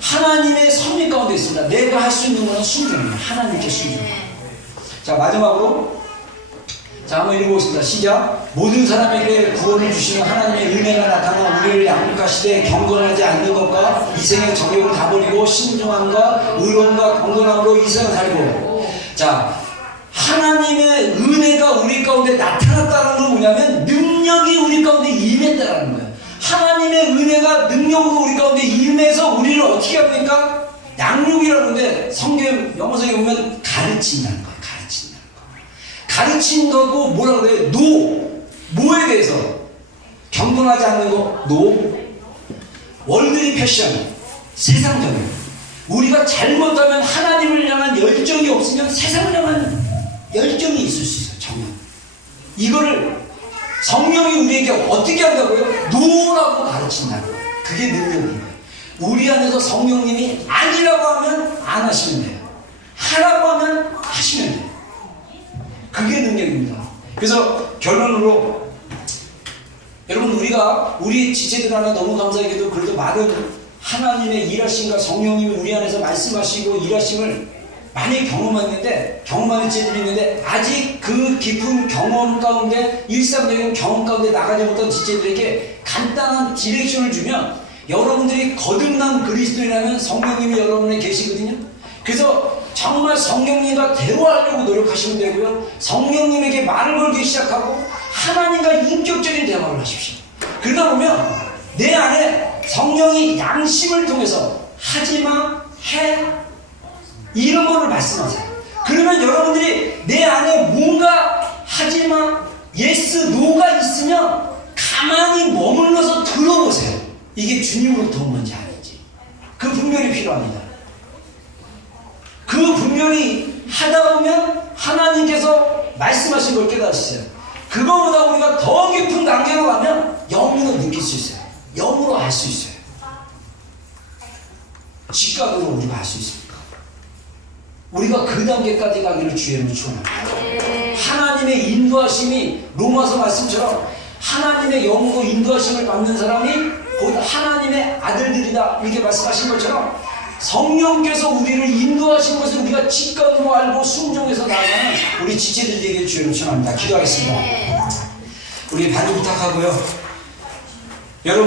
하나님의 섭리 가운데 있습니다. 내가 할 수 있는 것은 순종이에요. 하나님께 순종. 자, 마지막으로 자 한번 읽어보겠습니다. 시작. 모든 사람에게 구원을 주시는 하나님의 은혜가 나타나 우리를 양육하시되 경건하지 않는 것과 이생의 정욕을 다 버리고 신중함과 의로움과 경건함으로 이 세상을 살고. 자, 하나님의 은혜가 우리 가운데 나타났다는 건 뭐냐면 능력이 우리 가운데 임했다는 거예요. 하나님의 은혜가 능력으로 우리 가운데 임해서 우리를 어떻게 합니까? 양육이라는데 성경 영어성에 보면 가르친다는 거예요. 가르친 거고 뭐라 그래요? 뭐에 대해서? 경건하지 않는 거 월드리 패션, 세상적인. 우리가 잘못하면 하나님을 향한 열정이 없으면 세상을 향한 열정이 있을 수 있어요. 정말 이거를 성령이 우리에게 어떻게 한다고요? 노라고 가르친다는 거예요. 그게 능력인 거예요. 우리 안에서 성령님이 아니라고 하면 안 하시면 돼요. 하라고 하면 하시면 돼요. 그게 능력입니다. 그래서 결론으로 여러분, 우리 지체들 안에 너무 감사하게도 그래도 많은 하나님의 일하심과 성령님이 우리 안에서 말씀하시고 일하심을 많이 경험한 지체들이 있는데 아직 그 깊은 경험 가운데, 일상적인 경험 가운데 나가지 못한 지체들에게 간단한 디렉션을 주면 여러분들이 거듭난 그리스도인이라면 성령님이 여러분에 계시거든요. 그래서 정말 성령님과 대화하려고 노력하시면 되고요. 성령님에게 말을 걸기 시작하고 하나님과 인격적인 대화를 하십시오. 그러다 보면 내 안에 성령이 양심을 통해서 하지마, 해, 이런 거를 말씀하세요. 그러면 여러분들이 내 안에 뭔가 하지마, 예스, 노가 있으면 가만히 머물러서 들어보세요. 이게 주님으로부터 온 건지 아닌지. 그 분별이 필요합니다. 그 분별이 하다 보면 하나님께서 말씀하신 걸 깨달으세요. 그거보다 우리가 더 깊은 단계로 가면 영으로 느낄 수 있어요. 영으로 알 수 있어요. 직각으로 우리가 알 수 있습니다. 우리가 그 단계까지 가기를 주의 이름으로 축원합니다. 하나님의 인도하심이 로마서 말씀처럼 하나님의 영으로 인도하심을 받는 사람이 곧 하나님의 아들들이다, 이렇게 말씀하신 것처럼 성령께서 우리를 인도하신 것을 우리가 직감으로 알고 순종해서 나아가는 우리 지체들에게 주의 이름으로 축원합니다. 기도하겠습니다. 우리 반주 부탁하고요. 여러분